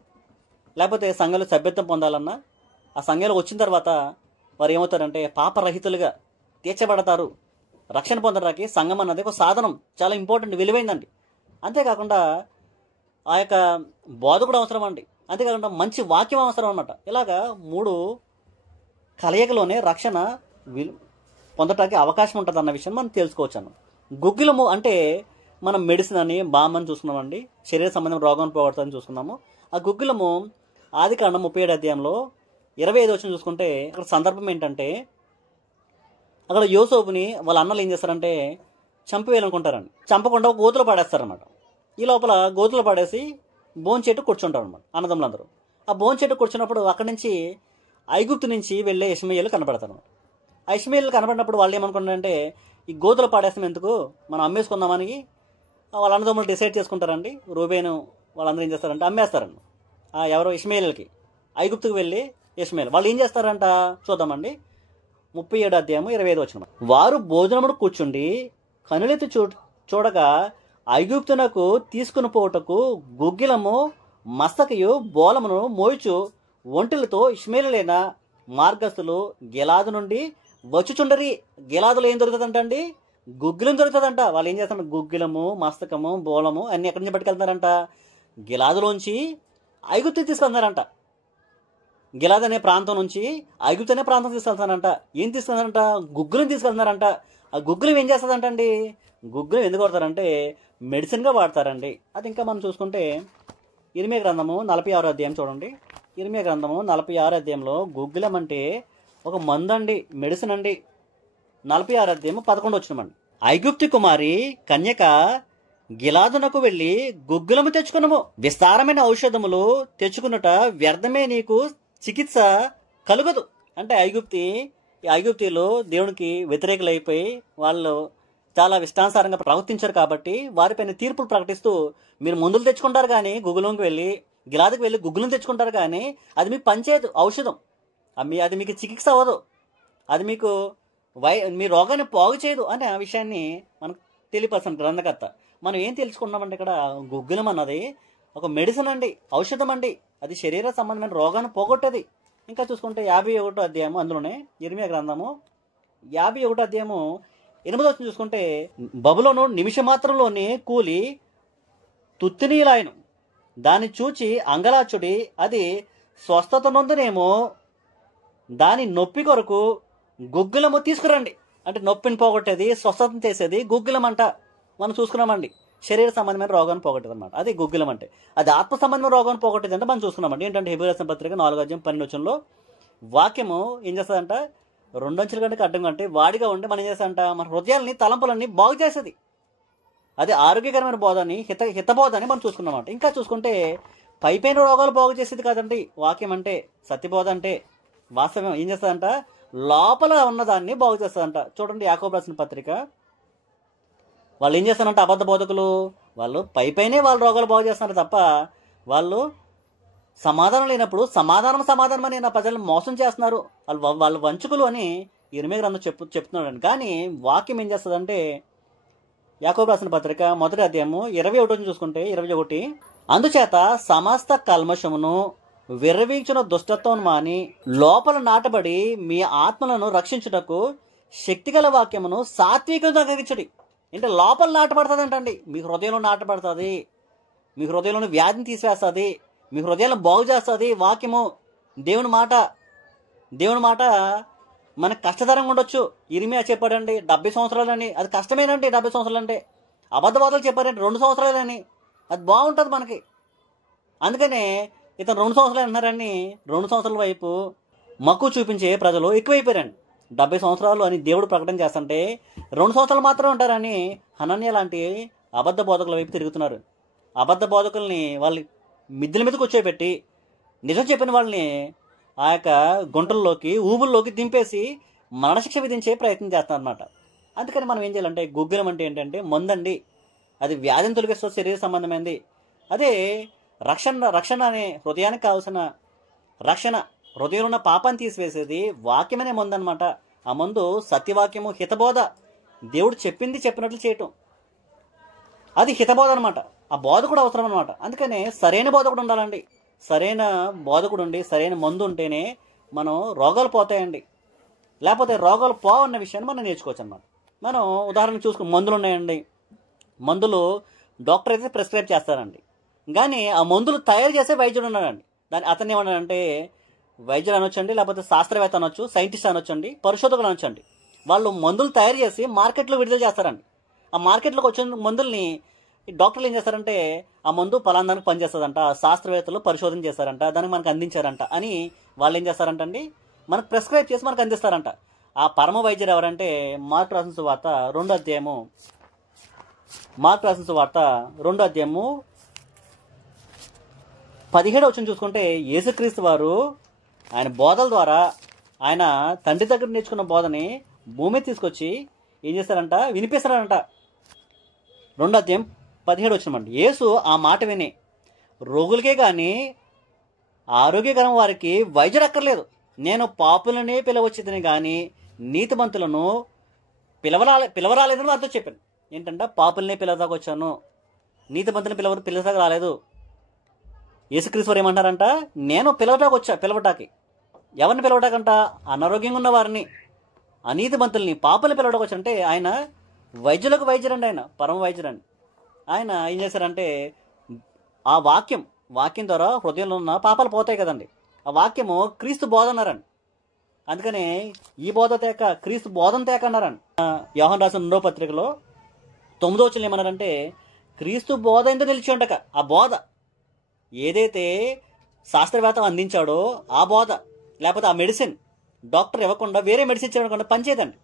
లేకపోతే సంఘంలో సభ్యత్వం పొందాలన్నా ఆ సంఘంలో వచ్చిన తర్వాత వారు ఏమవుతారంటే పాపరహితులుగా తీర్చబడతారు. రక్షణ పొందడానికి సంఘం అన్నది ఒక సాధనం, చాలా ఇంపార్టెంట్, విలువైందండి. అంతేకాకుండా ఆ యొక్క బోధకుడు అవసరం అండి, అంతేకాకుండా మంచి వాక్యం అవసరం అన్నమాట. ఇలాగా 3 కలయికలోనే రక్షణ పొందటానికి అవకాశం ఉంటుంది అన్న విషయం మనం తెలుసుకోవచ్చాను. గుగ్గిలము అంటే మనం మెడిసిన్ అని బామ్ అని చూసుకున్నామండి, శరీర సంబంధం రోగం పోగొడతామని చూసుకున్నాము. ఆ గుగ్గిలము ఆదికాండం 37 అధ్యాయంలో 25 వచనం చూసుకుంటే అక్కడ సందర్భం ఏంటంటే, అక్కడ యోసేపుని వాళ్ళ అన్నలు ఏం చేస్తారంటే చంపవేయాలనుకుంటారండి. చంపకుండా గోతులు పాడేస్తారనమాట. ఈ లోపల గోతులు పాడేసి బోన్ చెట్టు కూర్చుంటారు అనమాట అన్నదమ్ములందరూ. ఆ బోన్ చెట్టు కూర్చున్నప్పుడు అక్కడి నుంచి ఐగుప్తు నుంచి వెళ్ళే ఇష్మాయేలు కనపడతారు. ఆ ఇష్మాయేలు కనపడినప్పుడు వాళ్ళు ఏమనుకుంటారంటే, ఈ గోతులు పాడేస్తాం ఎందుకు, మనం అమ్మేసుకుందామని వాళ్ళ అన్నదమ్ములు డిసైడ్ చేసుకుంటారండి. రూబేను వాళ్ళందరూ ఏం చేస్తారంటే అమ్మేస్తారండి ఎవరో ఇష్మాయేలుకి, ఐగుప్తుకు వెళ్ళి ఇష్మాయేలు. వాళ్ళు ఏం చేస్తారంట చూద్దామండి. 37 అధ్యాయం 25 వచనం. వారు భోజనమును కూర్చుండి కనులెత్తి చూడగా ఐగుప్తునకు తీసుకుని పోవుటకు గుగ్గిలము మస్తకయు బోలమును మోయిచు ఒంటెలతో ఇష్మాయేలీయులైన మార్గస్థులు గిలాదు నుండి వచ్చుచుండరి. గిలాదులో ఏం దొరుకుతుందంట అండి, గుగ్గిలం దొరుకుతుందంట. వాళ్ళు ఏం చేస్తారంటే గుగ్గిలము మస్తకము బోలము అన్ని ఎక్కడి నుంచి పట్టుకెళ్తున్నారంట, గిలాదులోంచి ఐగుప్తు తీసుకెళ్తున్నారంట. గిలాద్ అనే ప్రాంతం నుంచి ఐగుప్తు అనే ప్రాంతం తీసుకెళ్తున్నారంట. ఏం తీసుకెళ్తున్నారంట, గుగ్గులం తీసుకెళ్తున్నారంట. ఆ గుగ్గులం ఏం చేస్తుందంట అండి, గుగ్గులం ఎందుకు వాడతారంటే మెడిసిన్గా వాడతారండి. అది ఇంకా మనం చూసుకుంటే ఇర్మియా గ్రంథము 46 అధ్యాయం చూడండి. ఇర్మియా గ్రంథము 46 అధ్యాయంలో గుగ్గిలం అంటే ఒక మందు అండి, మెడిసిన్ అండి. 46 అధ్యాయము 11 వచనమండి. ఐగుప్తు కుమారి కన్యక గిలాదునకు వెళ్ళి గుగ్గిలము తెచ్చుకునము, విస్తారమైన ఔషధములు తెచ్చుకున్నట వ్యర్థమే, నీకు చికిత్స కలుగదు. అంటే ఐగుప్తీయులు దేవునికి వ్యతిరేకులు అయిపోయి వాళ్ళు చాలా ఇష్టానుసారంగా ప్రవర్తించారు కాబట్టి వారిపైన తీర్పులు ప్రకటిస్తూ మీరు మందులు తెచ్చుకుంటారు కానీ గుగ్గులంకి వెళ్ళి గిలాదుకు వెళ్ళి గుగ్గులను తెచ్చుకుంటారు కానీ అది మీకు పనిచేయదు, ఔషధం అది మీకు చికిత్స అవ్వదు, అది మీకు మీ రోగాన్ని పోగు చేయదు అనే ఆ విషయాన్ని మనకు తెలియపరచండి గ్రంథకర్త. మనం ఏం తెలుసుకున్నామంటే ఇక్కడ గుగ్గిలం అన్నది ఒక మెడిసిన్ అండి, ఔషధం అండి. అది శరీర సంబంధమైన రోగాన్ని పోగొట్టేది. ఇంకా చూసుకుంటే 51 అధ్యాయము, అందులోనే ఇర్మియా గ్రంథము 51 అధ్యాయము 8 వచనం చూసుకుంటే, బబులోను నిమిషమాత్రంలోనే కూలి తుత్తినీలాయను, దాన్ని చూచి అంగలాచుడి, అది స్వస్థత నొందునేమో, దాని నొప్పి కొరకు గుగ్గిలము తీసుకురండి. అంటే నొప్పిని పోగొట్టేది, స్వస్థతను చేసేది గుగ్గిలం అంట. మనం చూసుకున్నామండి, శరీర సంబంధమైన రోగాన్ని పోగొట్టేది అనమాట. అది గుగ్గిలం అంటే. అది ఆత్మ సంబంధమైన రోగాన్ని పోగొట్టేది అంటే మనం చూసుకున్నామండి. ఏంటంటే హెబ్రీ రాసిన పత్రిక 4 అధ్యాయం 12 వచనంలో వాక్యము ఏం చేస్తుందంట, 2 అంచెల కంటే అడ్డం కంటే వాడిగా ఉండి మనం ఏం చేస్తాడంట, మన హృదయాలని తలంపులన్నీ బాగు చేసేది. అది ఆరోగ్యకరమైన బోధని హితబోధని మనం చూసుకున్నామంట. ఇంకా చూసుకుంటే పైపైన రోగాలు బాగు చేసేది కాదండి వాక్యం అంటే, సత్యబోధ అంటే. వాస్తవం ఏం చేస్తుందంట, లోపల ఉన్నదాన్ని బాగు చేస్తుందంట. చూడండి యాకోబు రాసిన పత్రిక, వాళ్ళు ఏం చేస్తారంటే అబద్ధ బోధకులు, వాళ్ళు పైపైనే వాళ్ళు రోగాలు బాగు చేస్తున్నారు తప్ప వాళ్ళు సమాధానం లేనప్పుడు సమాధానం అని నా ప్రజలను మోసం చేస్తున్నారు, వాళ్ళు వంచుకులు అని ఇర్మియా గ్రంథం చెప్తున్నాడు. కానీ వాక్యం ఏం చేస్తుందంటే యాకోబు రాసిన పత్రిక 1వ అధ్యాయము 21 చూసుకుంటే 21, అందుచేత సమస్త కల్మషమును విర్రవీంచిన దుష్టత్వం మాని లోపల నాటబడి మీ ఆత్మలను రక్షించుటకు శక్తిగల వాక్యమును సాత్వికంగా గ్రహించడి. అంటే లోపల నాటపడుతుంది అంటండి, మీ హృదయంలో నాటపడుతుంది, మీ హృదయంలోని వ్యాధిని తీసివేస్తుంది, మీ హృదయాలను బాగు చేస్తుంది వాక్యము. దేవుని మాట మనకు కష్టతరంగా ఉండొచ్చు. ఇర్మియా చెప్పాడండి 70 సంవత్సరాలని, అది కష్టమేనండి. 70 సంవత్సరాలు అంటే అబద్ధవాదాలు చెప్పారండి 2 సంవత్సరాలని, అది బాగుంటుంది మనకి. అందుకనే ఇతను 2 సంవత్సరాలు అంటున్నారని 2 సంవత్సరాల వైపు మక్కువ చూపించే ప్రజలు ఎక్కువైపోయారండి. 70 సంవత్సరాలు అని దేవుడు ప్రకటన చేస్తుంటే 2 సంవత్సరాలు మాత్రమే ఉంటారని హనన్య లాంటి అబద్ధ బోధకుల వైపు తిరుగుతున్నారు. అబద్ధ బోధకుల్ని వాళ్ళు మిద్దెల మీద కూర్చోబెట్టి నిజం చెప్పిన వాళ్ళని ఆ యొక్క గుంటల్లోకి ఊబుల్లోకి దింపేసి మరణశిక్ష విధించే ప్రయత్నం చేస్తారన్నమాట. అందుకని మనం ఏం చేయాలంటే గుగ్గిలం అంటే ఏంటంటే మందండి, అది వ్యాధిని తొలగిస్తుంది, శరీర సంబంధమైనది. అదే రక్షణ అనే హృదయానికి కావాల్సిన రక్షణ, హృదయంలో ఉన్న పాపాన్ని తీసివేసేది వాక్యమనే మందు అనమాట. ఆ మందు సత్యవాక్యము, హితబోధ, దేవుడు చెప్పినట్లు చేయటం, అది హితబోధ అనమాట. ఆ బోధకుడు అవసరం అనమాట. అందుకనే సరైన బోధకుడు ఉండాలండి. సరైన బోధకుడు ఉండి సరైన మందు ఉంటేనే మనం రోగాలు పోతాయండి, లేకపోతే రోగాలు పోవన్న విషయాన్ని మనం నేర్చుకోవచ్చు అన్నమాట. మనం ఉదాహరణ చూసుకుని మందులు ఉన్నాయండి, మందులు డాక్టర్ అయితే ప్రిస్క్రైబ్ చేస్తారండి, కానీ ఆ మందులు తయారు చేసే వైద్యుడు ఉన్నాడండి. అతన్ని ఏమన్నాడంటే వైద్యుడు అనొచ్చండి, లేకపోతే శాస్త్రవేత్త అనొచ్చు, సైంటిస్ట్ అనొచ్చండి, పరిశోధకులు అనొచ్చండి. వాళ్ళు మందులు తయారు చేసి మార్కెట్లో విడుదల చేస్తారండి. ఆ మార్కెట్లోకి వచ్చిన మందుల్ని డాక్టర్లు ఏం చేస్తారంటే ఆ మందు పలానానికి పనిచేస్తుందంట, శాస్త్రవేత్తలు పరిశోధన చేస్తారంట, దానికి మనకు అందించారంట అని వాళ్ళు ఏం చేస్తారంట అండి, మనకు ప్రిస్క్రైబ్ చేసి మనకు అందిస్తారంట. ఆ పరమ వైద్యుడు ఎవరంటే మార్కు రాసిన సువార్త 2వ అధ్యాయము 17వ వచనం చూసుకుంటే యేసుక్రీస్తు వారు ఆయన బోధల ద్వారా ఆయన తండ్రి దగ్గర నేర్చుకున్న బోధని భూమి తీసుకొచ్చి ఏం చేస్తారంట, వినిపిస్తారంట. 2వ అధ్యాయం 17వ వచనం అండి. యేసు ఆ మాట విని రోగులకే కానీ ఆరోగ్యకరం వారికి వైద్యుడు అక్కర్లేదు, నేను పాపులనే పిలవచ్చేదని కానీ నీతిమంతులను పిలవరాలేదని వారితో చెప్పాను. ఏంటంట, పాపులనే పిలవదాకా వచ్చాను, నీతిమంతులను పిలవదాకా రాలేదు. యేసుక్రీస్తు వారు ఏమంటారంట, నేను పిలవటాకి ఎవరిని పిలవటాకంట, అనారోగ్యంగా ఉన్న వారిని, అనీతిమంతుల్ని, పాపుల్ని పిలవడానికి వచ్చారంటే ఆయన వైద్యులకు వైద్యురండి, ఆయన పరమ వైద్యురండి. ఆయన ఏం చేశారంటే ఆ వాక్యం ద్వారా హృదయంలో ఉన్న పాపాలు పోతాయి కదండి. ఆ వాక్యము క్రీస్తు బోధ అన్నారండి. అందుకనే ఈ బోధ తేక క్రీస్తు బోధన తేక అన్నారండి. యోహాను రాసిన 2వ పత్రికలో 9వ వచనం ఏమన్నారంటే, క్రీస్తు బోధ ఎంతో నిలిచి ఉండక, ఆ బోధ ఏదైతే శాస్త్రవేత్త అందించాడో ఆ బోధ, లేకపోతే ఆ మెడిసిన్ డాక్టర్ ఇవ్వకుండా వేరే మెడిసిన్ ఇవ్వకుండా పనిచేయదండి.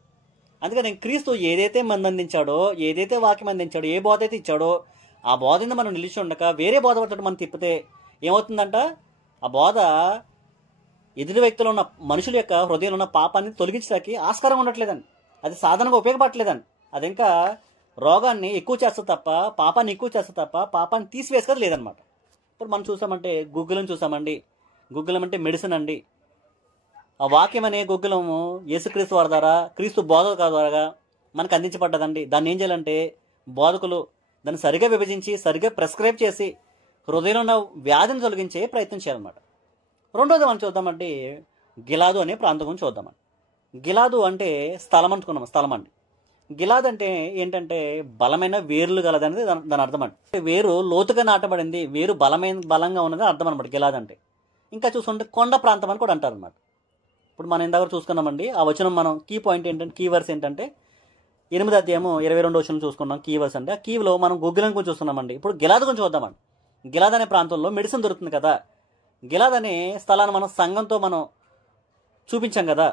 అందుకని క్రీస్తు ఏదైతే మంది అందించాడో, ఏదైతే వాక్యం అందించాడో, ఏ బోధ అయితే ఇచ్చాడో ఆ బోధ మీద మనం నిలిచి ఉండక వేరే బోధ పట్టు మనం తిప్పితే ఏమవుతుందంట, ఆ బోధ ఎదురు వ్యక్తులు ఉన్న మనుషుల యొక్క హృదయంలో ఉన్న పాపాన్ని తొలగించడానికి ఆస్కారం ఉండట్లేదండి. అది సాధనంగా ఉపయోగపడట్లేదండి. అది ఇంకా రోగాన్ని ఎక్కువ చేస్తుంది తప్ప, పాపాన్ని ఎక్కువ చేస్తుంది తప్ప పాపాన్ని తీసివేసుకది లేదనమాట. ఇప్పుడు మనం చూసామంటే గుగ్గులను చూసామండి. గుగ్గులం అంటే మెడిసిన్ అండి. ఆ వాక్యం అనే గుగ్గులము యేసుక్రీస్తు వారి ద్వారా, క్రీస్తు బోధక ద్వారా మనకు అందించబడ్డదండి. దాన్ని ఏం చేయాలంటే బోధకులు దాన్ని సరిగా విభజించి సరిగా ప్రిస్క్రైబ్ చేసి హృదయంలో ఉన్న వ్యాధిని తొలగించే ప్రయత్నం చేయాలన్నమాట. రెండోది మనం చూద్దామంటే గిలాదు అనే ప్రాంతం గురించి చూద్దామండి. గిలాదు అంటే స్థలం అనుకున్నాం, స్థలం అండి. గిలాద్ అంటే ఏంటంటే బలమైన వేర్లు గలదనేది దాని అర్థం అండి. వేరు లోతుగా నాటబడింది, వేరు బలంగా ఉన్నది అర్థం అనమాట గిలాద్ అంటే. ఇంకా చూసుకుంటే కొండ ప్రాంతం అని కూడా అంటారు అనమాట. ఇప్పుడు మనం ఇందాక చూసుకున్నామండి. ఆ వచనం మనం కీ పాయింట్ ఏంటంటే, కీ వర్స్ ఏంటంటే 8వ అధ్యాయము 22వ వచనం చూసుకున్నాం. కీ వర్స్ అంటే ఆ కీలో మనం గుగ్గిలం గురించి చూస్తున్నామండి. ఇప్పుడు గిలాద్ గురించి చూద్దామండి. గిలాద్ అనే ప్రాంతంలో మెడిసిన్ దొరుకుతుంది కదా. గిలాద్ అనే స్థలాన్ని మనం సంఘంతో మనం చూపించాం కదా.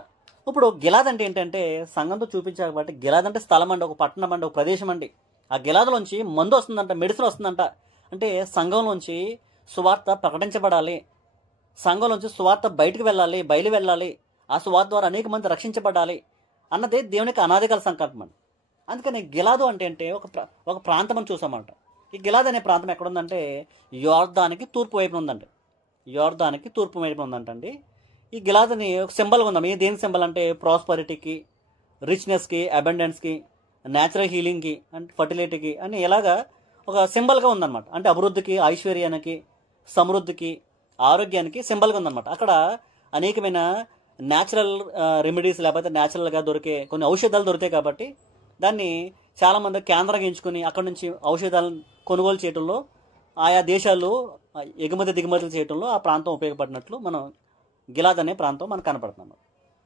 ఇప్పుడు గిలాద్ అంటే ఏంటంటే సంఘంతో చూపించాం కాబట్టి గిలాద్ అంటే స్థలం అండి, ఒక పట్టణం అండి, ఒక ప్రదేశం అండి. ఆ గిలాదులోంచి మందు వస్తుందంట, మెడిసిన్ వస్తుందంట. అంటే సంఘంలోంచి సువార్త ప్రకటించబడాలి, సంఘంలోంచి సువార్త బయటకు వెళ్ళాలి, ఆ సువార్త ద్వారా అనేక మంది రక్షించబడాలి అన్నదే దేవునికి అనాదికాల సంకల్పం అండి. అందుకని గిలాదు అంటే ఒక ప్రాంతం అని చూసామంట. ఈ గిలాద్ అనే ప్రాంతం ఎక్కడుందంటే యోర్దానికి తూర్పు వైపున ఉందండి. యోర్దానికి తూర్పు వైపున ఉందంటండి. ఈ గిలాదుని ఒక సింబల్గా ఉందాం. ఏ దేని సింబల్ అంటే ప్రాస్పరిటీకి, రిచ్నెస్కి, అబెండెన్స్కి, న్యాచురల్ హీలింగ్కి అండ్ ఫర్టిలిటీకి అని ఇలాగా ఒక సింబల్గా ఉందన్నమాట. అంటే అభివృద్ధికి, ఐశ్వర్యానికి, సమృద్ధికి, ఆరోగ్యానికి సింబల్గా ఉందన్నమాట. అక్కడ అనేకమైన న్యాచురల్ రెమెడీస్ లేకపోతే న్యాచురల్గా దొరికే కొన్ని ఔషధాలు దొరికాయి కాబట్టి దాన్ని చాలామంది కేంద్రంగా ఎంచుకుని అక్కడ నుంచి ఔషధాలను కొనుగోలు చేయడంలో, ఆయా దేశాలు దిగుమతులు చేయడంలో ఆ ప్రాంతం ఉపయోగపడినట్లు మనం గిలాద్ అనే ప్రాంతం మనకు కనపడుతున్నాం.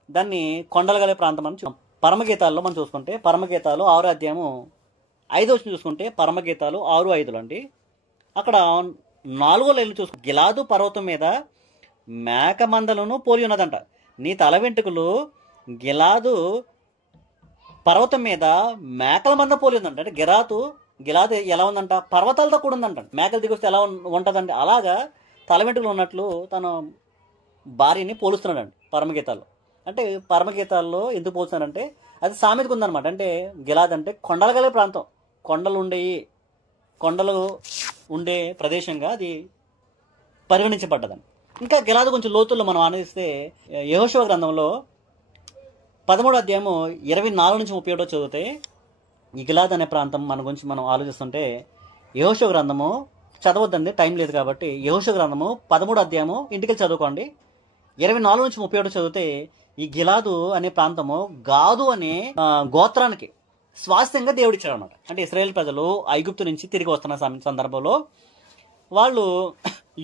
దాన్ని కొండలు గల ప్రాంతం అని పరమగీతాల్లో మనం చూసుకుంటే పరమగీతాలు 6వ అధ్యాయము 5వ వచనం చూసుకుంటే పరమగీతాలు 6:5 అండి. అక్కడ 4వ లైన్ చూసుకుంటే గిలాదు పర్వతం మీద మేక మందలను పోలి ఉన్నదంట. నీ తల వెంట్రుకలు గిలాదు పర్వతం మీద మేకల మంద పోలి ఉందంట. అంటే గిలాదు ఎలా ఉందంట, పర్వతాలతో కూడా ఉందంట. మేకలు దిగొస్తే ఎలా ఉంటుందండి, అలాగా తల వెంట్రుకలు ఉన్నట్లు తన భార్యని పోలుస్తున్నాడండి పరమగీతాల్లో. అంటే పరమగీతాల్లో ఎందుకు పోలుస్తున్నాడంటే అది సామెతకు ఉందన్నమాట. అంటే గిలాద్ అంటే కొండలు గల ప్రాంతం, కొండలు ఉండే ప్రదేశంగా అది పరిగణించబడ్డదండి. ఇంకా గిలాదు కొంచెం లోతుల్లో మనం ఆనందిస్తే యెహోషువ గ్రంథంలో 13వ అధ్యాయము 24 నుంచి 31 చదివితే ఈ గిలాద్ అనే ప్రాంతం మన గురించి మనం ఆలోచిస్తుంటే యెహోషువ గ్రంథము చదవద్దండి, టైం లేదు కాబట్టి. యెహోషువ గ్రంథము 13వ అధ్యాయము ఇంటికి చదువుకోండి. 24 నుంచి 31 చదివితే ఈ గిలాదు అనే ప్రాంతము గాదు అనే గోత్రానికి స్వాస్థ్యంగా దేవుడిచ్చాడు అనమాట. అంటే ఇశ్రాయేల్ ప్రజలు ఐగుప్తు నుంచి తిరిగి వస్తున్న సందర్భంలో వాళ్ళు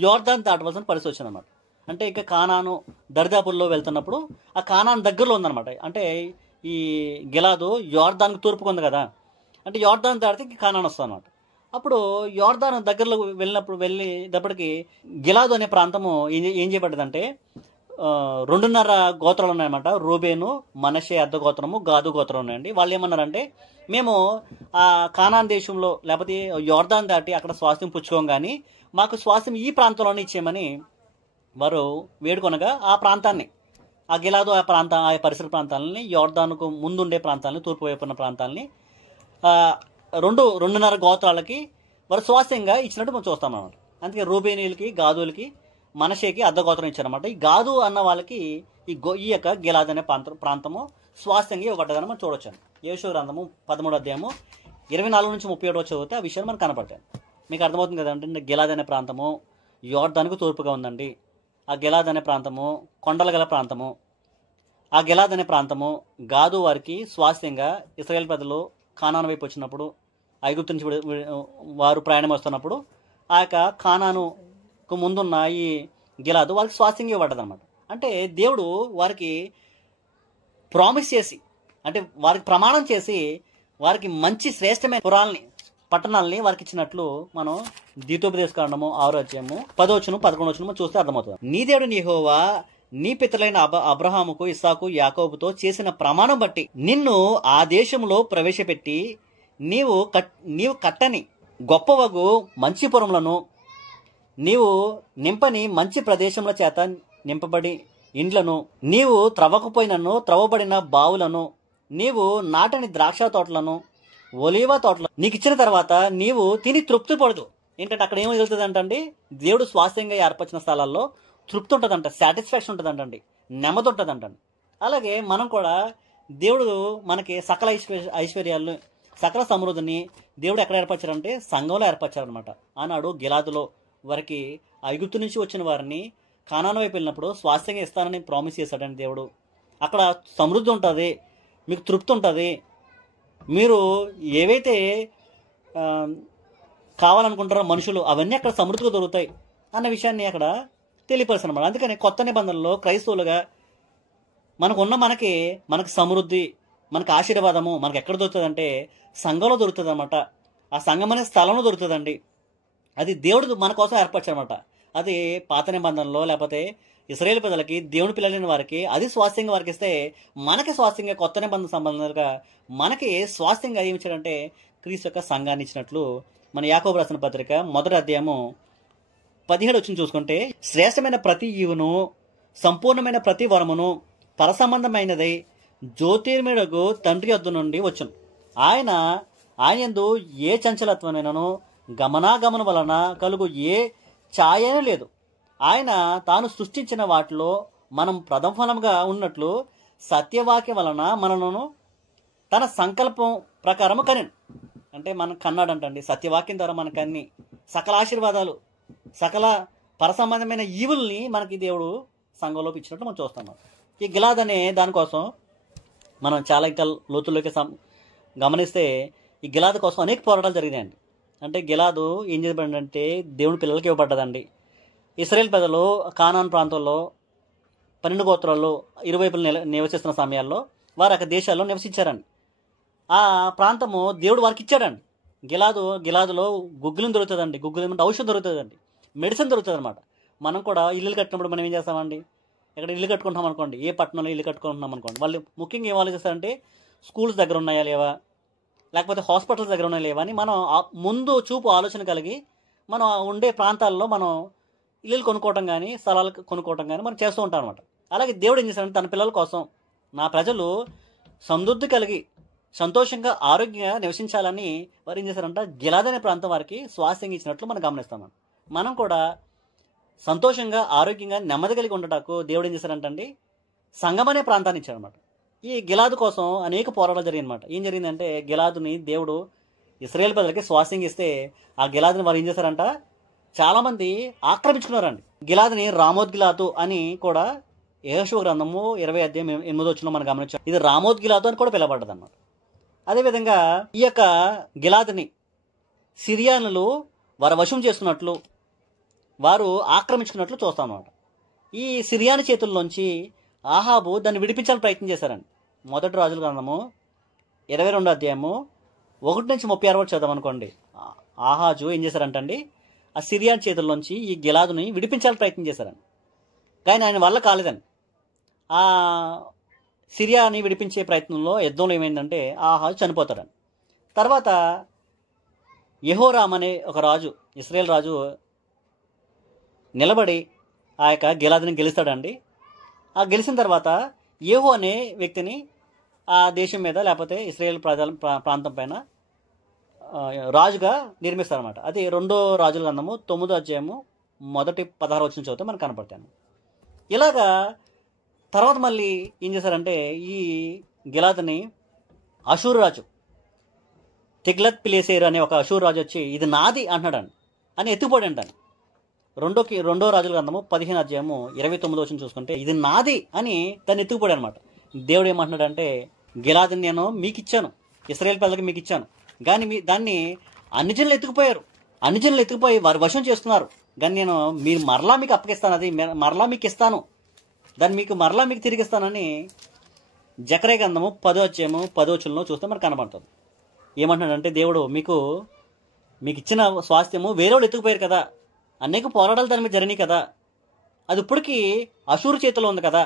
యోర్దాన్ దాటవలసిన పరిస్థితి వచ్చిందనమాట. అంటే ఇంకా కానాను దరిదాపుల్లో వెళ్తున్నప్పుడు ఆ కానాను దగ్గరలో ఉందన్నమాట. అంటే ఈ గిలాదు యోర్దాన్కి తూర్పుకు ఉంది కదా, అంటే యోర్దాన్ దాటితే కానాన్ వస్తుంది అనమాట. అప్పుడు యోర్దాన్ దగ్గరలో వెళ్ళేటప్పటికి గిలాదు అనే ప్రాంతము ఏం చేయబడ్డదంటే 2.5 గోత్రాలు ఉన్నాయన్నమాట. రూబేను, మనషే అర్ధ గోత్రము, గాదు గోత్రం ఉన్నాయండి. వాళ్ళు ఏమన్నారంటే, మేము ఆ కానాన్ దేశంలో లేకపోతే యోర్దాన్ దాటి అక్కడ స్వాస్థ్యం పుచ్చుకోం, కానీ మాకు స్వాస్థ్యం ఈ ప్రాంతంలోనే ఇచ్చేయమని వారు వేడుకొనగా ఆ ప్రాంతాన్ని, ఆ గిలాదు ఆ పరిసర ప్రాంతాలని, యోర్దానుకు ముందుండే ప్రాంతాలని, తూర్పు వైపు ఉన్న ప్రాంతాలని 2.5 గోత్రాలకి వారు స్వాస్థ్యంగా ఇచ్చినట్టు మనం చూస్తాం అన్నమాట. అందుకే రూబేనీలకి, గాదులకి, మనషేకి అర్ధ గోత్రం ఇచ్చారన్నమాట. ఈ గాదు అన్న వాళ్ళకి ఈ యొక్క గిలాద్ అనే ప్రాంతము స్వాస్థ్యంగా ఇవ్వబడ్డదని మనం చూడొచ్చాను. యోషువ గ్రంథము 13వ అధ్యాయము 24 నుంచి 37 చదివితే ఆ విషయాలు మనకు కనపడతాయి. మీకు అర్థమవుతుంది కదంటే, గిలాద్ అనే ప్రాంతము యోర్దానుకు తూర్పుగా ఉందండి. ఆ గిలాద్ అనే ప్రాంతము కొండల గల ప్రాంతము. ఆ గిలాద్ అనే ప్రాంతము గాదు వారికి స్వాస్థ్యంగా ఇశ్రాయేల్ ప్రజలు కానాను వైపు వచ్చినప్పుడు, ఐగుప్తు నుంచి వారు ప్రయాణం వస్తున్నప్పుడు ఆ యొక్క కానానుకు ముందున్న ఈ గిలాదు వారికి స్వాస్థ్యంగా ఇవ్వబడ్డదన్నమాట. అంటే దేవుడు వారికి ప్రామిస్ చేసి, అంటే వారికి ప్రమాణం చేసి, వారికి మంచి శ్రేష్టమైన పట్టణాలని వారికి ఇచ్చినట్లు మనం ద్వితోపదేశకాండము 6వ అధ్యాయము 10వ వచనం 11వ వచనం చూస్తే అర్థమవుతుంది. నీ దేవుడు యెహోవా నీ పితరులైన అబ్రహాముకు, ఇస్సాకు, యాకోబుతో చేసిన ప్రమాణం బట్టి నిన్ను ఆ దేశంలో ప్రవేశపెట్టి నీవు కట్టని గొప్పవగు మంచి పురములను, నీవు నింపని మంచి ప్రదేశముల చేత నింపబడి ఇండ్లను, నీవు త్రవ్వకపోయినను త్రవ్వబడిన బావులను, నీవు నాటని ద్రాక్ష తోటలను, ఒలీవ తోటలను నీకు ఇచ్చిన తర్వాత నీవు తిని తృప్తి పడదు. ఏంటంటే అక్కడ ఏమో వెళ్తుంది అంటండి, దేవుడు స్వాస్థ్యంగా ఏర్పరిచిన స్థలాల్లో తృప్తి ఉంటుందంట, సాటిస్ఫాక్షన్ ఉంటుందంటండి, నెమ్మది ఉంటుందంటండి. అలాగే మనం కూడా దేవుడు మనకి సకల ఐశ్వర్యాలు, సకల సమృద్ధిని దేవుడు ఎక్కడ ఏర్పరిచారంటే సంఘంలో ఏర్పరిచారనమాట. ఆనాడు గిలాదులో వారికి ఐగుప్తు నుంచి వచ్చిన వారిని కానాను వైపు వెళ్ళినప్పుడు స్వాస్థ్యంగా ఇస్తానని ప్రామిస్ చేశాడండి దేవుడు. అక్కడ సమృద్ధి ఉంటుంది, మీకు తృప్తి ఉంటుంది, మీరు ఏవైతే కావాలనుకుంటారో మనుషులు అవన్నీ అక్కడ సమృద్ధిగా దొరుకుతాయి అన్న విషయాన్ని అక్కడ తెలియపరుస్తాను అన్నమాట. అందుకని కొత్త నిబంధనలో క్రైస్తవులుగా మనకు సమృద్ధి, మనకు ఆశీర్వాదము మనకు ఎక్కడ దొరుకుతుంది అంటే సంఘంలో దొరుకుతుంది అనమాట. ఆ సంఘం అనే స్థలంలో దొరుకుతుందండి. అది దేవుడు మన కోసం ఏర్పరచారనమాట. అది పాత నిబంధనలో లేకపోతే ఇశ్రాయేలు ప్రజలకి, దేవుని పిల్లలైన వారికి అది స్వాస్థ్యంగా వారికి ఇస్తే, మనకి స్వాస్థ్యంగా కొత్త నిబంధన సంబంధాలుగా మనకి స్వాస్థ్యంగా ఏమి ఇచ్చాడంటే క్రీస్తు యొక్క సంఘాన్ని ఇచ్చినట్లు మన యాకోబు రాసిన పత్రిక 1వ అధ్యాయము 17 వచ్చిన చూసుకుంటే, శ్రేష్టమైన ప్రతి ఈవును, సంపూర్ణమైన ప్రతి వరమును పరసంబంధమైనదై జ్యోతిర్మయుడగు తండ్రి యొద్ద నుండి వచ్చును. ఆయన యందు ఏ చంచలత్వమైనను గమనాగమన వలన కలుగు ఏ ఛాయనే లేదు. ఆయన తాను సృష్టించిన వాటిలో మనం ప్రథమఫలంగా ఉన్నట్లు సత్యవాక్య వలన మనలను తన సంకల్పం ప్రకారము కనెను. అంటే మనం కన్నాడంటండి, సత్యవాక్యం ద్వారా మనకన్ని సకల ఆశీర్వాదాలు, సకల పరసంబంధమైన ఈవుల్ని మనకి దేవుడు సంఘంలోకి ఇచ్చినట్టు మనం చూస్తాం. ఈ గిలాద్ అనే దానికోసం మనం చాలా ఇంకా లోతుల్లోకి గమనిస్తే ఈ గిలాద్ కోసం అనేక పోరాటాలు జరిగినాయండి. అంటే గిలాదు ఏం చేయబడిందంటే దేవుని పిల్లలకి ఇవ్వబడ్డదండి. ఇశ్రాయేల్ ప్రజలు కానాన్ ప్రాంతంలో 12 గోత్రాల్లో ఇరువైపులు నివసిస్తున్న సమయాల్లో వారు ఆ దేశాల్లో నివసించారండి. ఆ ప్రాంతము దేవుడు వారికి ఇచ్చాడండి. గిలాదులో గుగ్గులను దొరుకుతుందండి, గుగ్గులు ఏమంటే ఔషధం దొరుకుతుందండి, మెడిసిన్ దొరుకుతుంది అనమాట. మనం కూడా ఇల్లు కట్టినప్పుడు మనం ఏం చేస్తామండి, ఇక్కడ ఇల్లు కట్టుకుంటాం అనుకోండి, ఏ పట్టణంలో ఇల్లు కట్టుకుంటున్నాం అనుకోండి, వాళ్ళు ముఖ్యంగా ఏం ఆలోచిస్తారంటే స్కూల్స్ దగ్గర ఉన్నాయా లేవా, లేకపోతే హాస్పిటల్స్ దగ్గర ఉన్నాయా లేవా అని మనం ముందు చూపు ఆలోచన కలిగి మనం ఉండే ప్రాంతాల్లో మనం ఇల్లులు కొనుక్కోవటం కానీ స్థలాలు కొనుక్కోవటం కానీ మనం చేస్తూ ఉంటాం అనమాట. అలాగే దేవుడు ఏం చేశాడంటే తన పిల్లల కోసం, నా ప్రజలు సమృద్ధి కలిగి సంతోషంగా ఆరోగ్యంగా నివసించాలని వారు ఏం చేశారంట గిలాద్ అనే ప్రాంతం వారికి స్వాస్థ్యంగా ఇచ్చినట్లు మనం గమనిస్తాం. మనం కూడా సంతోషంగా ఆరోగ్యంగా నెమ్మది కలిగి ఉండటకు దేవుడు ఏం చేశారంటండి సంఘం అనే ప్రాంతాన్ని ఇచ్చారనమాట. ఈ గిలాదు కోసం అనేక పోరాటాలు జరిగాయనమాట. ఏం జరిగిందంటే గిలాదుని దేవుడు ఇశ్రాయేల్ ప్రజలకి స్వాస్థ్యంగా ఇస్తే ఆ గిలాదుని వారు ఏం చేశారంట చాలామంది ఆక్రమించుకున్నారండి. గిలాదుని రామోద్గిలాదు అని కూడా యోషువ గ్రంథము 20వ అధ్యాయం 8వ వచనంలో మనం గమనించాం. ఇది రామోద్గిలాదు అని కూడా పిలవబడ్డది అన్నమాట. అదేవిధంగా ఈ యొక్క గిలాదుని సిరియానులు వారు వశం చేసుకున్నట్లు, వారు ఆక్రమించుకున్నట్లు చూస్తాం అన్నమాట. ఈ సిరియాని చేతుల్లోంచి ఆహాబు దాన్ని విడిపించాలని ప్రయత్నం చేశారండి. మొదటి రాజుల గ్రంథము 22 అధ్యాయము 1-36 వరకు చదుదాం అనుకోండి. ఆహాజు ఏం చేశారంటండి, ఆ సిరియన్ చేతుల్లోంచి ఈ గిలాదుని విడిపించాలని ప్రయత్నం చేశారని, కానీ ఆయన వల్ల కాలేదని. ఆ సిరియాని విడిపించే ప్రయత్నంలో యుద్ధంలో ఏమైందంటే ఆహాజు చనిపోతాడని. తర్వాత యెహోరామ్ అనే ఒక రాజు, ఇశ్రాయేల్ రాజు నిలబడి ఆ యొక్క గిలాదుని గెలుస్తాడండి. ఆ గెలిచిన తర్వాత యెహూ అనే వ్యక్తిని ఆ దేశం మీద లేకపోతే ఇశ్రాయేల్ ప్రాంతం పైన రాజుగా నిర్మిస్తారన్నమాట. అది 2 రాజుల గ్రంథము 9 అధ్యాయము 1-16 వచనం చదివితే మనకు కనపడతాను. ఇలాగా తర్వాత మళ్ళీ ఏం చేశారంటే ఈ గిలాదుని అషూరు రాజు తిగ్లత్ పిలేసేరు అనే ఒక అషూరు రాజు వచ్చి ఇది నాది అంటున్నాడు అని ఎత్తుకుపోయాడు అంటాను. 2 రాజుల గ్రంథము 15 అధ్యాయము 29 వచనం చూసుకుంటే ఇది నాది అని దాన్ని ఎత్తుకుపోయాడు అనమాట. దేవుడు ఏమంటున్నాడంటే గిలాదుని నేను మీకు ఇచ్చాను, ఇశ్రాయేల్ ప్రజలకు మీకు ఇచ్చాను, కానీ దాన్ని అన్ని జనులు ఎత్తుకుపోయారు, అన్ని జనులు ఎత్తుకుపోయి వారి వశం చేస్తున్నారు, కానీ నేను మీరు మరలా మీకు అప్పగిస్తాను, అది మరలా మీకు ఇస్తాను, దాన్ని మీకు మరలా మీకు తిరిగిస్తానని జకర్యా గ్రంథము 10 అధ్యాయము 10 వచనంలో చూస్తే మనకు కనబడుతుంది. ఏమంటున్నాడంటే దేవుడు మీకు ఇచ్చిన స్వాస్థ్యము వేరే వాళ్ళు ఎత్తుకుపోయారు కదా, అనేక పోరాటాలు దాని మీద జరిగినాయి కదా, అది ఇప్పటికీ అషూరు చేతిలో ఉంది కదా,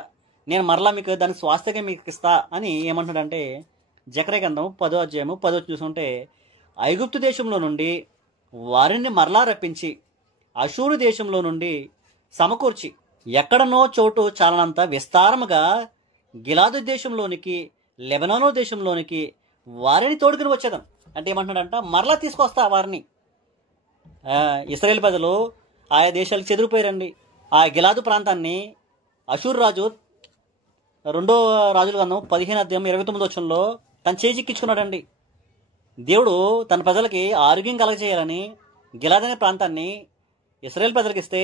నేను మరలా మీకు దాని స్వాస్థ్యంగా మీకు ఇస్తా అని ఏమంటున్నాడంటే జకర్యా గ్రంథము 10 అధ్యాయము 10 చూసుకుంటే ఐగుప్తు దేశంలో నుండి వారిని మరలా రప్పించి అషూరు దేశంలో నుండి సమకూర్చి ఎక్కడనో చోటు చాలనంత విస్తారముగా గిలాదు దేశంలోనికి లెబనాను దేశంలోనికి వారిని తోడుకుని వచ్చేదాం. అంటే ఏమంటున్నాడంట మరలా తీసుకొస్తా వారిని. ఇశ్రాయేల్ ప్రజలు ఆయా దేశాలకు చెదిరిపోయారండి. ఆ గిలాదు ప్రాంతాన్ని అషూరు రాజు 2 రాజుల గ్రంథం 15 అధ్యాయం 29 వచనంలో తన చేజిక్కించుకున్నాడండి. దేవుడు తన ప్రజలకి ఆరోగ్యం కలగజేయాలని గిలాదు అనే ప్రాంతాన్ని ఇశ్రాయేల్ ప్రజలకు ఇస్తే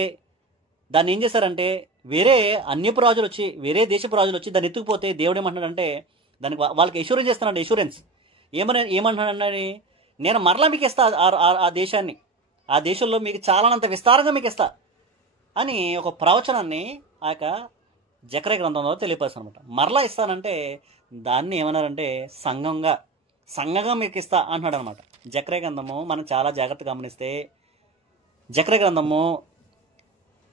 దాన్ని ఏం చేశారంటే వేరే అన్యపు రాజులు వచ్చి వేరే దేశపు రాజులు వచ్చి దాన్ని ఎత్తుకుపోతే దేవుడు ఏమంటున్నాడంటే దానికి వాళ్ళకి ఎష్యూరెన్స్ చేస్తున్నాడు. ఎష్యూరెన్స్ ఏమంటున్నాడని నేను మరలా మీకు ఇస్తా ఆ దేశాన్ని, ఆ దేశంలో మీకు చాలానంత విస్తారంగా మీకు ఇస్తా అని ఒక ప్రవచనాన్ని ఆ యొక్క జకర్యా గ్రంథంలో తెలియపరుస్తాను అనమాట. మరలా ఇస్తానంటే దాన్ని ఏమన్నారంటే సంఘంగా మీకు ఇస్తా అంటున్నాడు అనమాట. జకర్యా గ్రంథము మనం చాలా జాగ్రత్తగా గమనిస్తే జకర్యా గ్రంథము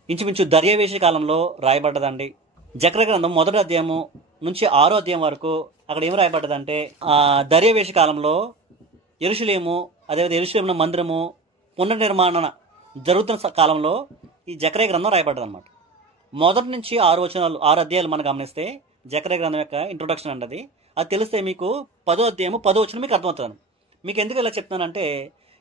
ఇంచుమించు దర్యావేష కాలంలో రాయబడ్డదండి. జకర్యా గ్రంథం 1వ అధ్యాయము నుంచి 6వ అధ్యాయం వరకు అక్కడ ఏం రాయబడ్డదంటే దర్యావేష కాలంలో యెరూషలేము అదేవిధంగా యెరూషలేము మందిరము పునర్నిర్మాణ జరుగుతున్న కాలంలో ఈ జకర్యా గ్రంథం రాయబడ్డది అనమాట. 1 నుంచి 6 అధ్యాయాలు మనం గమనిస్తే జకర్యా గ్రంథం యొక్క ఇంట్రొడక్షన్ అండి. అది తెలిస్తే మీకు 10వ అధ్యాయము 10వ వచనం మీకు అర్థమవుతుంది. మీకు ఎందుకు ఇలా చెప్తున్నానంటే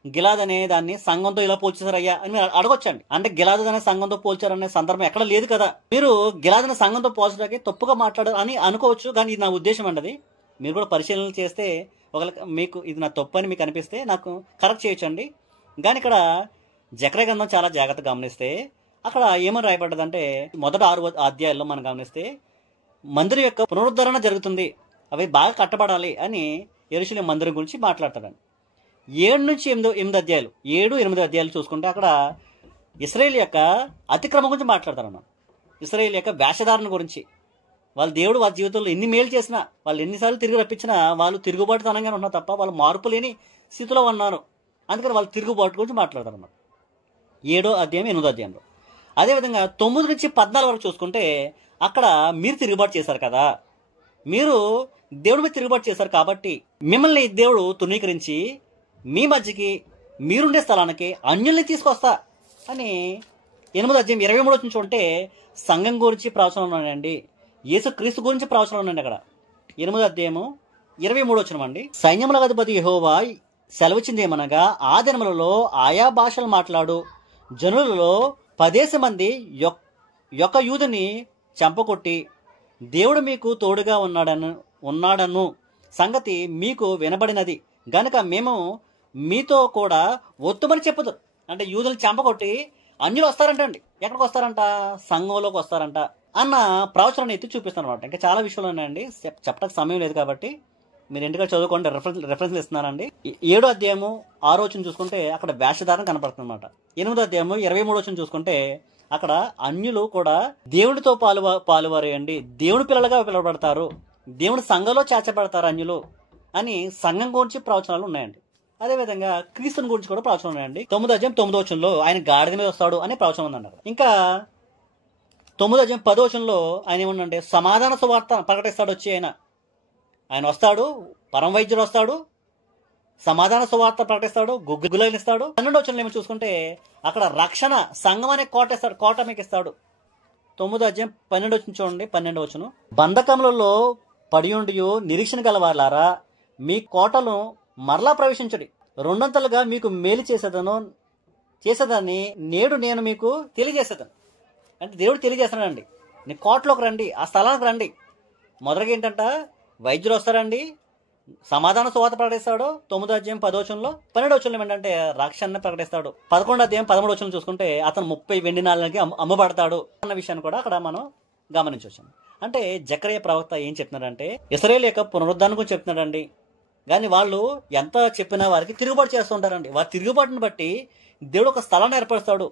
గిలాద్ అనే దాన్ని సంఘంతో ఇలా పోల్చేశారయ్యా అని మీరు అడగొచ్చండి. అంటే గిలాద్ అనే సంఘంతో పోల్చారనే సందర్భం ఎక్కడ లేదు కదా. మీరు గిలాద్ అనే సంఘంతో పోల్చడానికి తప్పుగా మాట్లాడారు అని అనుకోవచ్చు, కానీ ఇది నా ఉద్దేశం అండి. మీరు కూడా పరిశీలన చేస్తే ఒకవేళ మీకు ఇది నా తప్పు అని మీకు అనిపిస్తే నాకు కరెక్ట్ చేయొచ్చండి. కానీ ఇక్కడ జకర్యా గ్రంథం చాలా జాగ్రత్తగా గమనిస్తే అక్కడ ఏమని రాయబడ్డదంటే మొదటి 6 అధ్యాయాల్లో మనం గమనిస్తే మందిరం యొక్క పునరుద్ధరణ జరుగుతుంది, అవి బాగా కట్టబడాలి అని యెరూషలేము మందిరం గురించి మాట్లాడతాడండి. 7 నుంచి 8 అధ్యాయాలు 7, 8 అధ్యాయాలు చూసుకుంటే అక్కడ ఇశ్రాయేల్ యొక్క అతిక్రమం గురించి మాట్లాడతారన్నమాట. ఇశ్రాయేల్ యొక్క వేషధారణ గురించి, వాళ్ళ దేవుడు వాళ్ళ జీవితంలో ఎన్ని మేలు చేసినా, వాళ్ళు ఎన్నిసార్లు తిరిగి రప్పించినా వాళ్ళు తిరుగుబాటుతనంగానే ఉన్నారు తప్ప వాళ్ళు మార్పు లేని స్థితిలో ఉన్నారు. అందుకని వాళ్ళు తిరుగుబాటు గురించి మాట్లాడతారన్నమాట 7వ అధ్యాయం 8వ అధ్యాయంలో. అదేవిధంగా 9 నుంచి 14 వరకు చూసుకుంటే అక్కడ మీరు తిరుగుబాటు చేశారు కదా, మీరు దేవుడి మీద తిరుగుబాటు చేశారు కాబట్టి మిమ్మల్ని దేవుడు తృణీకరించి మీ మధ్యకి మీరుండే స్థలానికి అన్యుల్ని తీసుకొస్తా అని 8వ అధ్యాయం 23 వచ్చి చూంటే సంఘం గురించి ప్రవచనం ఉన్నాయండి. యేసుక్రీస్తు గురించి ప్రవచనం ఉన్నాయండి. అక్కడ 8వ అధ్యాయము 23 వచనమండి. సైన్యముల అధిపతి యెహోవా సెలవిచ్చింది ఏమనగా ఆ దినములలో ఆయా భాషలు మాట్లాడు జనులలో 10 మంది యొక్క యూదుని చంపకొట్టి దేవుడు మీకు తోడుగా ఉన్నాడను సంగతి మీకు వినబడినది గనుక మేము మీతో కూడా ఒత్తుమని చెప్పదు. అంటే యూదులు చంపకొట్టి అన్యులు వస్తారంటండి. ఎక్కడికి వస్తారంట? సంఘంలోకి వస్తారంట అన్న ప్రవచనాన్ని ఎత్తి చూపిస్తాను అనమాట. ఇంకా చాలా విషయాలు ఉన్నాయండి, చెప్పడానికి సమయం లేదు కాబట్టి మీరు ఇంటిగా చదువుకోండి, రెఫరెన్స్లు ఇస్తున్నానండి. 7వ అధ్యాయము 6వ వచనం చూసుకుంటే అక్కడ వేషధారణ కనపడుతుంది అనమాట. 8వ అధ్యాయము 23వ వచనం చూసుకుంటే అక్కడ అన్యులు కూడా దేవుడితో పాలువారేయండి, దేవుని పిల్లలుగా పిలువబడతారు, దేవుని సంఘంలో చేర్చబడతారు అన్యులు అని సంఘం గురించి ప్రవచనాలు ఉన్నాయండి. అదేవిధంగా క్రీస్తుని గురించి కూడా ప్రవచనం ఉన్నాయండి. 9వ అధ్యాయం 9వ వచనంలో ఆయన గాడిద మీద వస్తాడు అనే ప్రవచనం ఉందన్నారు. ఇంకా 9వ అధ్యాయం 10వ వచనంలో ఆయన ఏమన్నంటే సమాధాన సువార్త ప్రకటిస్తాడు. వచ్చి ఆయన వస్తాడు, పరమ వైద్యుడు వస్తాడు, సమాధాన సువార్త ప్రకటిస్తాడు, గుగ్గులనిస్తాడు. 12వ వచనంలో ఏమో చూసుకుంటే అక్కడ రక్షణ సంఘం అనే కోట మీకు ఇస్తాడు. 9వ అధ్యాయం 12వ వచనం చూడండి. 12వ వచనం, బంధకములలో పడియుండి నిరీక్షణ గలవారులారా మీ కోటను మరలా ప్రవేశించడి, రెండంతలుగా మీకు మేలు చేసేదాన్ని నేడు నేను మీకు తెలియజేసేదాన్ని. అంటే దేవుడు తెలియజేస్తున్నాడండి, నీ కోటలోకి రండి, ఆ స్థలానికి రండి. మొదటిగా ఏంటంట, వైద్యులు వస్తారండి, సమాధాన సువార్త ప్రకటిస్తాడు 9వ అధ్యాయం 10వ వచనంలో. 12వ వచనంలో ఏంటంటే రక్షణ ప్రకటిస్తాడు. 11వ అధ్యాయం 13వ వచనం చూసుకుంటే అతను 30 వెండి నాణేలకి అమ్మబడతాడు అన్న విషయాన్ని కూడా అక్కడ మనం గమనించవచ్చు. అంటే జకరియా ప్రవక్త ఏం చెప్తున్నాడంటే ఇశ్రాయేలు యొక్క పునరుద్ధానం గురించి చెప్తున్నాడండి. కానీ వాళ్ళు ఎంత చెప్పినా వారికి తిరుగుబాటు చేస్తూ ఉంటారండి. వారి తిరుగుబాటుని బట్టి దేవుడు ఒక స్థలాన్ని ఏర్పరుస్తాడు,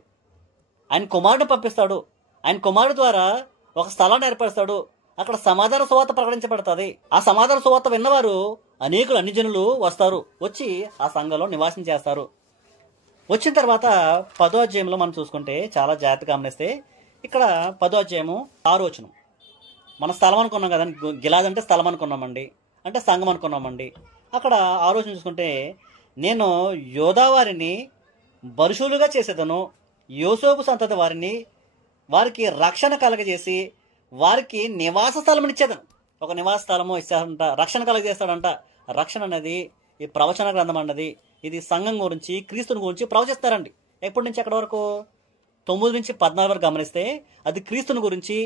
ఆయన కుమారుడిని పంపిస్తాడు, ఆయన కుమారుడు ద్వారా ఒక స్థలాన్ని ఏర్పరుస్తాడు. అక్కడ సమాధాన సువార్త ప్రకటించబడుతుంది. ఆ సమాధాన సువార్త విన్నవారు అనేకులు అన్ని జనులు వస్తారు, వచ్చి ఆ సంఘంలో నివాసం చేస్తారు. వచ్చిన తర్వాత 10వ అధ్యాయంలో మనం చూసుకుంటే చాలా జాగ్రత్తగా గమనిస్తే ఇక్కడ 10వ అధ్యాయము 6వ వచనం, మన స్థలం అనుకున్నాం కదండి, గిలాద్ అంటే స్థలం అనుకున్నామండి, అంటే సంఘం అనుకున్నామండి. అక్కడ 6వ వచనం చూసుకుంటే నేను యోధా వారిని బరుషులుగా చేసేదను, యోసేపు సంతతి వారికి రక్షణ కలగజేసి వారికి నివాస స్థలం ఇచ్చేదను. ఒక నివాస స్థలము ఇస్తాడంట, రక్షణ కలగజేస్తాడంట. రక్షణ అనేది ఈ ప్రవచన గ్రంథం అన్నది ఇది సంఘం గురించి క్రీస్తుని గురించి ప్రవచిస్తారండి. ఎప్పటి నుంచి ఎక్కడి వరకు 9 నుంచి 14 వరకు గమనిస్తే అది క్రీస్తుని గురించి,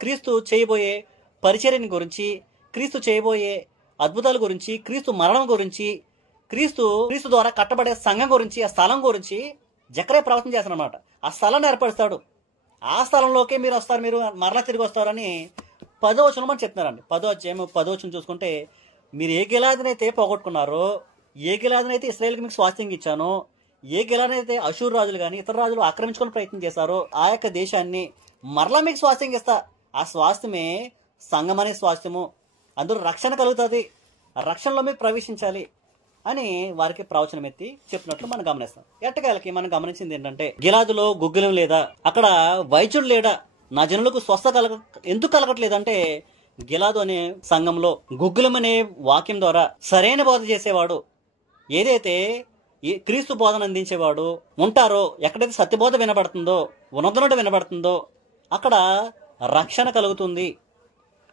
క్రీస్తు చేయబోయే పరిచర్యని గురించి, క్రీస్తు చేయబోయే అద్భుతాల గురించి, క్రీస్తు మరణం గురించి, క్రీస్తు ద్వారా కట్టబడే సంఘం గురించి, ఆ స్థలం గురించి జకరియా ప్రవచనం చేస్తారనమాట. ఆ స్థలాన్ని ఏర్పరుస్తాడు, ఆ స్థలంలోకే మీరు వస్తారు, మీరు మరలా తిరిగి వస్తారని 10వ వచనం అని చెప్తున్నారండి. 10వ అధ్యాయం 10వ వచనం చూసుకుంటే మీరు ఏ గిలాదునైతే పోగొట్టుకున్నారో, ఏ గిలాదునైతే ఇశ్రాయేలుకి మీకు స్వాస్థ్యంగా ఇచ్చానో, ఏ గిలాదునైతే అషూరు రాజులు కానీ ఇతర రాజులు ఆక్రమించుకునే ప్రయత్నం చేశారో ఆ యొక్క దేశాన్ని మరలా మీకు స్వాస్థ్యంగా ఇస్తా. ఆ స్వాస్థ్యమే సంఘం అనే స్వాస్థ్యము, అందులో రక్షణ కలుగుతుంది, ఆ రక్షణలో మీరు ప్రవేశించాలి అని వారికి ప్రవచనం ఎత్తి చెప్పినట్లు మనం గమనిస్తాం. ఎట్టకాలకి మనం గమనించింది ఏంటంటే గిలాదులో గుగ్గులం లేదా, అక్కడ వైద్యుడు లేడా, నా జనులకు స్వస్థ ఎందుకు కలగట్లేదంటే గిలాదు అనే సంఘంలో గుగ్గులం అనే వాక్యం ద్వారా సరైన బోధ చేసేవాడు, ఏదైతే క్రీస్తు బోధన అందించేవాడు ఉంటారో, ఎక్కడైతే సత్యబోధ వినబడుతుందో, ఉన్నతనుడు వినబడుతుందో అక్కడ రక్షణ కలుగుతుంది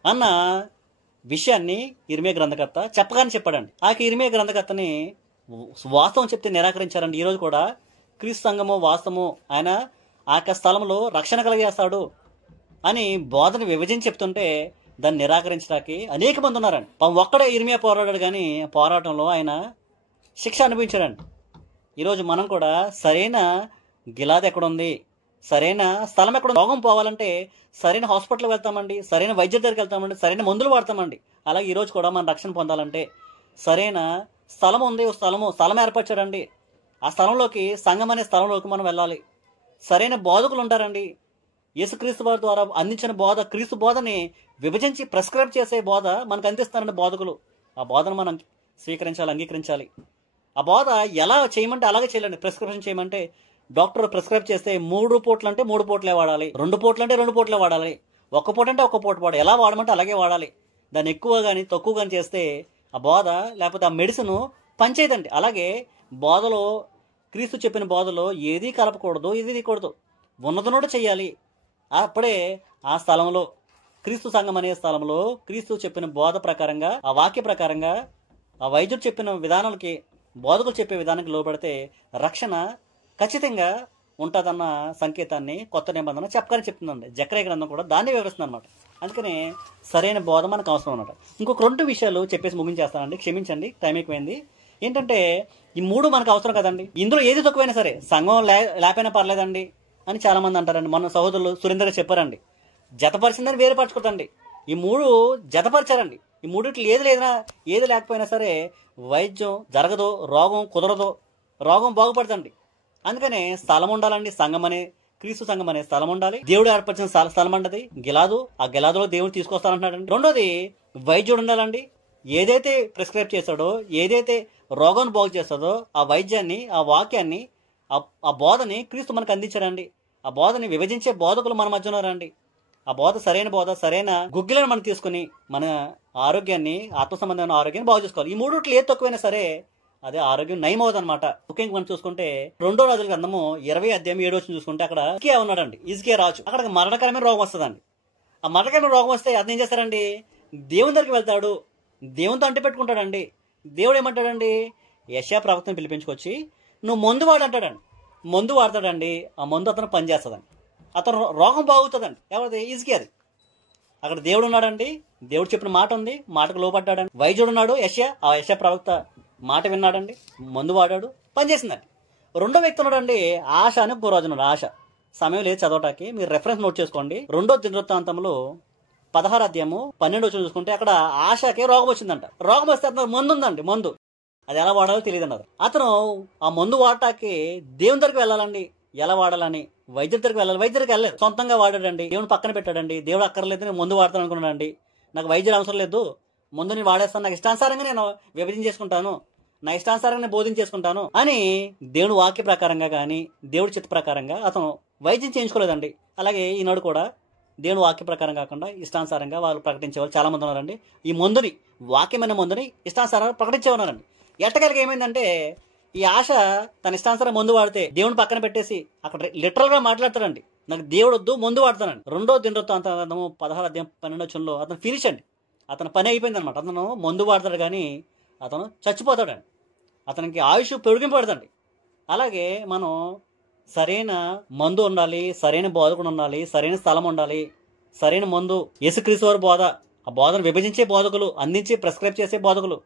అన్న విషయాన్ని ఇర్మియా గ్రంథకర్త చెప్పగానే చెప్పాడండి. ఆ ఇర్మియా గ్రంథకర్తని వాస్తవం చెప్తే నిరాకరించారండి. ఈరోజు కూడా క్రీస్తు సంఘము వాస్తవము, ఆయన ఆ యొక్క స్థలంలో రక్షణ కలిగేస్తాడు అని బోధన విభజించి చెప్తుంటే దాన్ని నిరాకరించడానికి అనేక మంది ఉన్నారండి. ఒక్కడే ఇర్మియా పోరాడాడు, కానీ పోరాటంలో ఆయన శిక్ష అనుభవించాడండి. ఈరోజు మనం కూడా సరైన గిలాద్ ఎక్కడుంది, సరైన స్థలం ఎక్కడ, రోగం పోవాలంటే సరైన హాస్పిటల్కి వెళ్తామండి, సరైన వైద్యుడి దగ్గరికి వెళ్తామండి, సరైన మందులు వాడతామండి. అలాగే ఈరోజు కూడా మనం రక్షణ పొందాలంటే సరైన స్థలం ఉంది, స్థలం ఏర్పరచాడండి. ఆ స్థలంలోకి, సంఘం అనే స్థలంలోకి మనం వెళ్ళాలి. సరైన బోధకులు ఉంటారండి. యేసుక్రీస్తు వారి ద్వారా అందించిన బోధ, క్రీస్తు బోధని విభజించి ప్రిస్క్రైబ్ చేసే బోధ మనకు అందిస్తారండి బోధకులు. ఆ బోధను మనం స్వీకరించాలి, అంగీకరించాలి. ఆ బోధ ఎలా చేయమంటే అలాగే చేయాలండి. ప్రిస్క్రిప్షన్ చేయమంటే డాక్టర్ ప్రిస్క్రైబ్ చేస్తే 3 పూటలు అంటే 3 పూటలే వాడాలి, 2 పూటలు అంటే 2 పూటలే వాడాలి, 1 పూట అంటే 1 పూట వాడాలి. ఎలా వాడమంటే అలాగే వాడాలి. దాన్ని ఎక్కువ కానీ తక్కువ కానీ చేస్తే ఆ బోధ లేకపోతే ఆ మెడిసిన్ పనిచేయదండి. అలాగే బోధలో, క్రీస్తు చెప్పిన బోధలో ఏది కలపకూడదు, ఇది తీయకూడదు, ఉన్నతనోడు చేయాలి. అప్పుడే ఆ స్థలంలో, క్రీస్తు సంఘం అనే స్థలంలో క్రీస్తు చెప్పిన బోధ ప్రకారంగా, ఆ వాక్య ప్రకారంగా, ఆ వైద్యుడు చెప్పిన విధానాలకి, బోధకులు చెప్పే విధానానికి లోబడితే రక్షణ ఖచ్చితంగా ఉంటుందన్న సంకేతాన్ని కొత్త నిబంధన చెప్పకని చెప్తుందండి. జకరియా గ్రంథం కూడా దాన్ని వివరిస్తుంది అనమాట. అందుకనే సరైన బోధ మనకు అవసరం అన్నమాట. ఇంకొక 2 విషయాలు చెప్పేసి ముగించేస్తానండి, క్షమించండి, టైం ఎక్కువైంది. ఏంటంటే ఈ 3 మనకు అవసరం కదండి. ఇందులో ఏది తక్కువైనా సరే, సంఘం లేకపోయినా పర్లేదండి అని చాలా మంది అంటారండి. మన సహోదరులు సురేందర్ గారు చెప్పారండి, జతపరిచిందని వేరుపరచుకోదండి. ఈ 3 జతపరిచారండి. ఈ 3 ఏది లేకపోయినా సరే వైద్యం జరగదు, రోగం కుదరదు, రోగం బాగుపడదండి. అందుకనే స్థలం ఉండాలండి. సంఘం అనే, క్రీస్తు సంఘం అనే స్థలం ఉండాలి. దేవుడు ఏర్పరిచిన స్థలం అంటది గిలాదు. ఆ గిలాదులో దేవుడు తీసుకొస్తానంటున్నాడండి. రెండోది వైద్యుడు ఉండాలండి. ఏదైతే ప్రిస్క్రైబ్ చేస్తాడో, ఏదైతే రోగాన్ని బాగు చేస్తుందో ఆ వైద్యాన్ని, ఆ వాక్యాన్ని, ఆ బోధని క్రీస్తు మనకు అందించాడండి. ఆ బోధని విభజించే బోధకులు మన మధ్య ఉన్నారండి. ఆ బోధ, సరైన బోధ, సరైన గుగ్గిలను మనం తీసుకుని మన ఆరోగ్యాన్ని, ఆత్మ సంబంధమైన ఆరోగ్యాన్ని బాగు చేసుకోవాలి. ఈ మూడుట్లు ఏది తక్కువైనా సరే అదే ఆరోగ్యం నయం అవుతుంది అనమాట. ముఖ్యంగా మనం చూసుకుంటే 2వ రాజుల గ్రంథము 20:7 చూసుకుంటే అక్కడ హిజ్కియా ఉన్నాడండి. హిజ్కియా రాజు. అక్కడ మరణకరమైన రోగం వస్తుందండి. ఆ మరణకరమైన రోగం వస్తే అతను ఏం చేస్తారండి, దేవుని దగ్గరికి వెళ్తాడు, దేవునితో అంటి పెట్టుకుంటాడండి. దేవుడు ఏమంటాడండి, యెషయా ప్రవక్తను పిలిపించుకొచ్చి నువ్వు మందు వాడు అంటాడండి. మందు వాడతాడండి. ఆ మందు అతను పనిచేస్తుందండి. అతను రోగం బాగుతుందండి. ఎవరిది? హిజ్కియాది. అక్కడ దేవుడు ఉన్నాడండి. దేవుడు చెప్పిన మాట ఉంది, మాటకు లోపడ్డాడండి. వైద్యుడు ఉన్నాడు యెషయా. ఆ యెషయా ప్రవక్త మాట విన్నాడండి, మందు వాడాడు, పనిచేసిందండి. 2వ వ్యక్తి ఉన్నాడండి, ఆశ అని పూర్వజు ఉన్నాడు. ఆశ. సమయం లేదు చదవటానికి, మీరు రెఫరెన్స్ నోట్ చేసుకోండి. 2వ దినవృత్తాంతంలో 16:12 చూసుకుంటే అక్కడ ఆశకి రోగం వచ్చిందంట. రోగం వస్తే అతను మందు ఉందండి. మందు అది ఎలా వాడాలో తెలియదు అన్నారు. అతను ఆ మందు వాడటానికి దేవుని దగ్గరికి వెళ్ళాలండి. ఎలా వాడాలని వైద్యుడి దగ్గరికి వెళ్ళాలి. వైద్యుడి దగ్గరికి వెళ్ళలేదు, సొంతంగా వాడాడండి. దేవుని పక్కన పెట్టాడండి. దేవుడు అక్కర్లేదు, నేను మందు వాడతాను అనుకున్నాడండి. నాకు వైద్యుడు అవసరం లేదు, మందుని వాడేస్తాను, నాకు ఇష్టానుసారంగా నేను విభజన చేసుకుంటాను, నా ఇష్టానుసారంగా నేను బోధించేసుకుంటాను అని దేవుని వాక్య ప్రకారంగా కానీ దేవుడి చిత్త ప్రకారంగా అతను వైద్యం చేయించుకోలేదండి. అలాగే ఈనాడు కూడా దేవుని వాక్య ప్రకారం కాకుండా ఇష్టానుసారంగా వాళ్ళు ప్రకటించే వాళ్ళు చాలా మంది ఉన్నారండి. ఈ మందుని, వాక్యమైన మందుని ఇష్టానుసారంగా ప్రకటించే ఉన్నారండి. ఎట్టకేలకి ఏమైందంటే ఈ ఆశ తన ఇష్టానుసారం మందు వాడితే దేవుని పక్కన పెట్టేసి అక్కడ లిటరల్ గా మాట్లాడతాడండి, నాకు దేవుడు వద్దు, మందు వాడతానండి. 2వ దినవృత్తాంతము 16:12 అతను ఫినిష్ అండి. అతని పని అయిపోయింది అనమాట. అతను మందు వాడతాడు కానీ అతను చచ్చిపోతాడండి. అతనికి ఆయుష్ పొడిగింపబడదండి. అలాగే మనం సరైన మందు ఉండాలి, సరైన బోధకుడు ఉండాలి, సరైన స్థలం ఉండాలి, సరైన మందు యేసుక్రీస్తు వారి బోధ, ఆ బోధను విభజించే బోధకులు, అందించి ప్రిస్క్రైబ్ చేసే బోధకులు,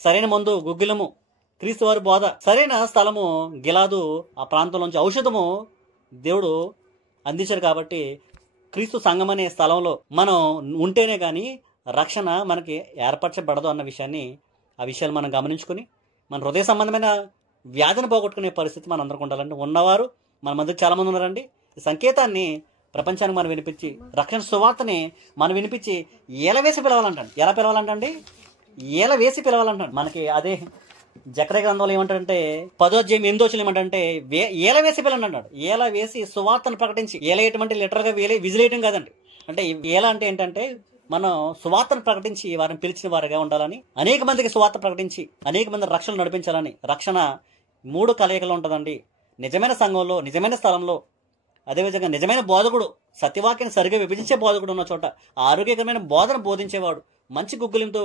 సరైన మందు గుగ్గిలము క్రీస్తు వారి బోధ, సరైన స్థలము గిలాదు, ఆ ప్రాంతంలోంచి ఔషధము దేవుడు అందించారు. కాబట్టి క్రీస్తు సంఘం అనే స్థలంలో మనం ఉంటేనే కానీ రక్షణ మనకి ఏర్పరచబడదు అన్న విషయాన్ని, ఆ విషయాలు మనం గమనించుకుని మన హృదయ సంబంధమైన వ్యాధిని పోగొట్టుకునే పరిస్థితి మన అందరికి ఉండాలండి. ఉన్నవారు మన మధ్య చాలా మంది ఉన్నారండి. ఈ సంకేతాన్ని ప్రపంచానికి మనం వినిపించి, రక్షణ సువార్తని మనం వినిపించి ఏలవేసి పిలవాలంటండి. ఎలా పిలవాలంటండి? ఏలవేసి పిలవాలంటండి. మనకి అదే జకర్యా గ్రంథంలో ఏమంటాడంటే 10:8 ఏమంటే ఏల వేసి పిల్లండి అన్నాడు. ఏల వేసి సువార్తను ప్రకటించి, ఏలేయటం అంటే లిటరల్ గా విజిలేయటం కాదండి. అంటే ఏల అంటే ఏంటంటే మనం సువార్తను ప్రకటించి వారిని పిలిచిన వారిగా ఉండాలని, అనేక మందికి సువార్త ప్రకటించి అనేక మంది రక్షణ నడిపించాలని. రక్షణ 3 కలయికలు ఉంటుందండి. నిజమైన సంఘంలో, నిజమైన స్థలంలో, అదేవిధంగా నిజమైన బోధకుడు, సత్యవాక్యాన్ని సరిగా విభజించే బోధకుడు ఉన్న చోట, ఆరోగ్యకరమైన బోధన బోధించేవాడు, మంచి గుగ్గులింతో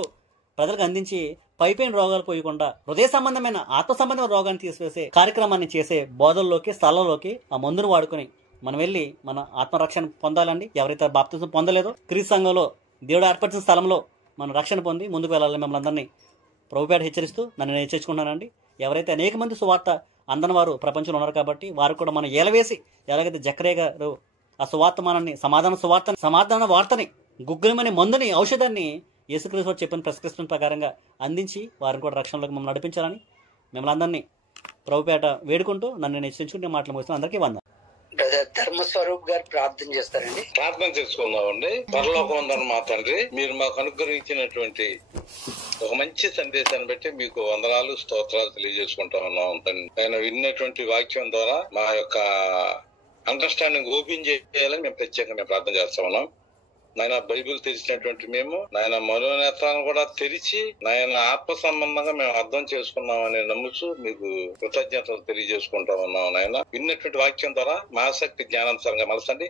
ప్రజలకు అందించి పైపైన రోగాలు పోయకుండా హృదయ సంబంధమైన, ఆత్మ సంబంధమైన రోగాన్ని తీసివేసే కార్యక్రమాన్ని చేసే బోధల్లోకి, స్థలంలోకి ఆ మందును వాడుకుని మనం వెళ్ళి మన ఆత్మరక్షణ పొందాలండి. ఎవరైతే బాప్తిజం పొందలేదో క్రీస్తు సంఘంలో దేవుడు ఏర్పరిచిన స్థలంలో మనం రక్షణ పొంది ముందుకు వెళ్ళాలని మిమ్మల్ని అందరినీ ప్రభుపేట హెచ్చరిస్తూ నన్ను నేను హెచ్చరించుకున్నానండి. ఎవరైతే అనేక మంది సువార్త అందని వారు ప్రపంచంలో ఉన్నారు కాబట్టి వారు కూడా మనం ఏలవేసి, ఎలాగైతే జకర్యా గారు ఆ సువార్తమానాన్ని, సమాధాన వార్తని, గుగ్గులమనే మందుని, ఔషధాన్ని యేసుక్రీస్తు చెప్పిన ప్రిస్క్రిప్షన్ ప్రకారంగా అందించి వారిని కూడా రక్షణలోకి మమ్మల్ని నడిపించాలని మిమ్మల్ని అందరినీ ప్రభుపేట వేడుకుంటూ నన్ను నేను హెచ్చరించుకుంటే మాటలు ముగిస్తాను. అందరికీ వందనాలు. ధర్మస్వరూప్ గారు ప్రార్థన చేస్తారండి. ప్రార్థన చేసుకుందామండి. పరలోకమందున్న మా తండ్రి, మీరు మాకు అనుగ్రహించినటువంటి ఒక మంచి సందేశాన్ని బట్టి మీకు వందనాలు, స్తోత్రాలు తెలియజేసుకుంటా ఉన్నాం తండ్రి. ఆయన విన్నటువంటి వాక్యం ద్వారా మా యొక్క అండర్స్టాండింగ్ ఓపెన్ చేయాలని మేము ప్రత్యేకంగా ప్రార్థన చేస్తా ఉన్నాం. నాయన బైబిల్ తెరిచినటువంటి మేము, నాయన మనోనేత్రాలను కూడా తెరిచి, నాయన ఆత్మ సంబంధంగా మేము అర్థం చేసుకున్నామని నమ్ముచు మీకు కృతజ్ఞతలు తెలియజేసుకుంటా ఉన్నాం. నాయన విన్నటువంటి వాక్యం ద్వారా మా ఆసక్తి జ్ఞానానుసారంగా మలసండి.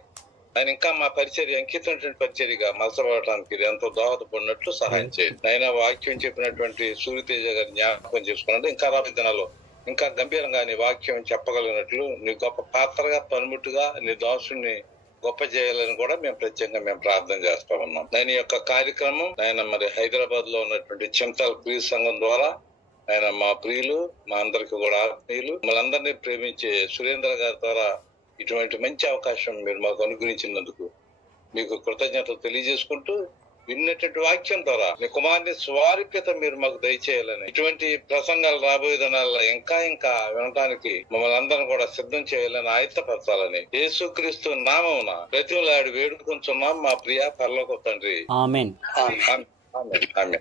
ఆయన ఇంకా మా పరిచర్య, అంకితమైనటువంటి పరిచర్యగా మలసపడటానికి ఎంతో దోహదపడినట్లు సహాయం చేయండి. ఆయన వాక్యం చెప్పినటువంటి సూర్యతేజ గారి జ్ఞాపకం చేసుకున్నట్టు ఇంకా రాబోయే దినాల్లో ఇంకా గంభీరంగా నీ వాక్యం చెప్పగలిగినట్లు, నీ గొప్ప పాత్రగా, పనిముట్టుగా నీ దాసుని గొప్ప చేయాలని కూడా మేము ప్రత్యేకంగా ప్రార్థన చేస్తా ఉన్నాం. నేను ఈ యొక్క కార్యక్రమం ఆయన మరి హైదరాబాద్ లో ఉన్నటువంటి చింతల ప్రియ సంఘం ద్వారా ఆయన మా ప్రియులు, మా అందరికి కూడా ఆత్మీయులు, మనందరినీ ప్రేమించే సురేంద్ర గారి ద్వారా ఇటువంటి మంచి అవకాశం మీరు మాకు అనుగ్రహించినందుకు మీకు కృతజ్ఞతలు తెలియజేసుకుంటూ, విన్నటువంటి వాక్యం ద్వారా మీ కుమారుని స్వారూప్యత మీరు మాకు దయచేయాలని, ఇటువంటి ప్రసంగాలు రాబోయే దినాల్లో ఇంకా ఇంకా వినటానికి మమ్మల్ని అందరం కూడా సిద్ధం చేయాలని, ఆయత్తపరచాలని యేసుక్రీస్తు నామమున బ్రతిమలాడి వేడుకొంచున్నాం మా ప్రియ పరలోక తండ్రి. ఆమేన్. ఆమె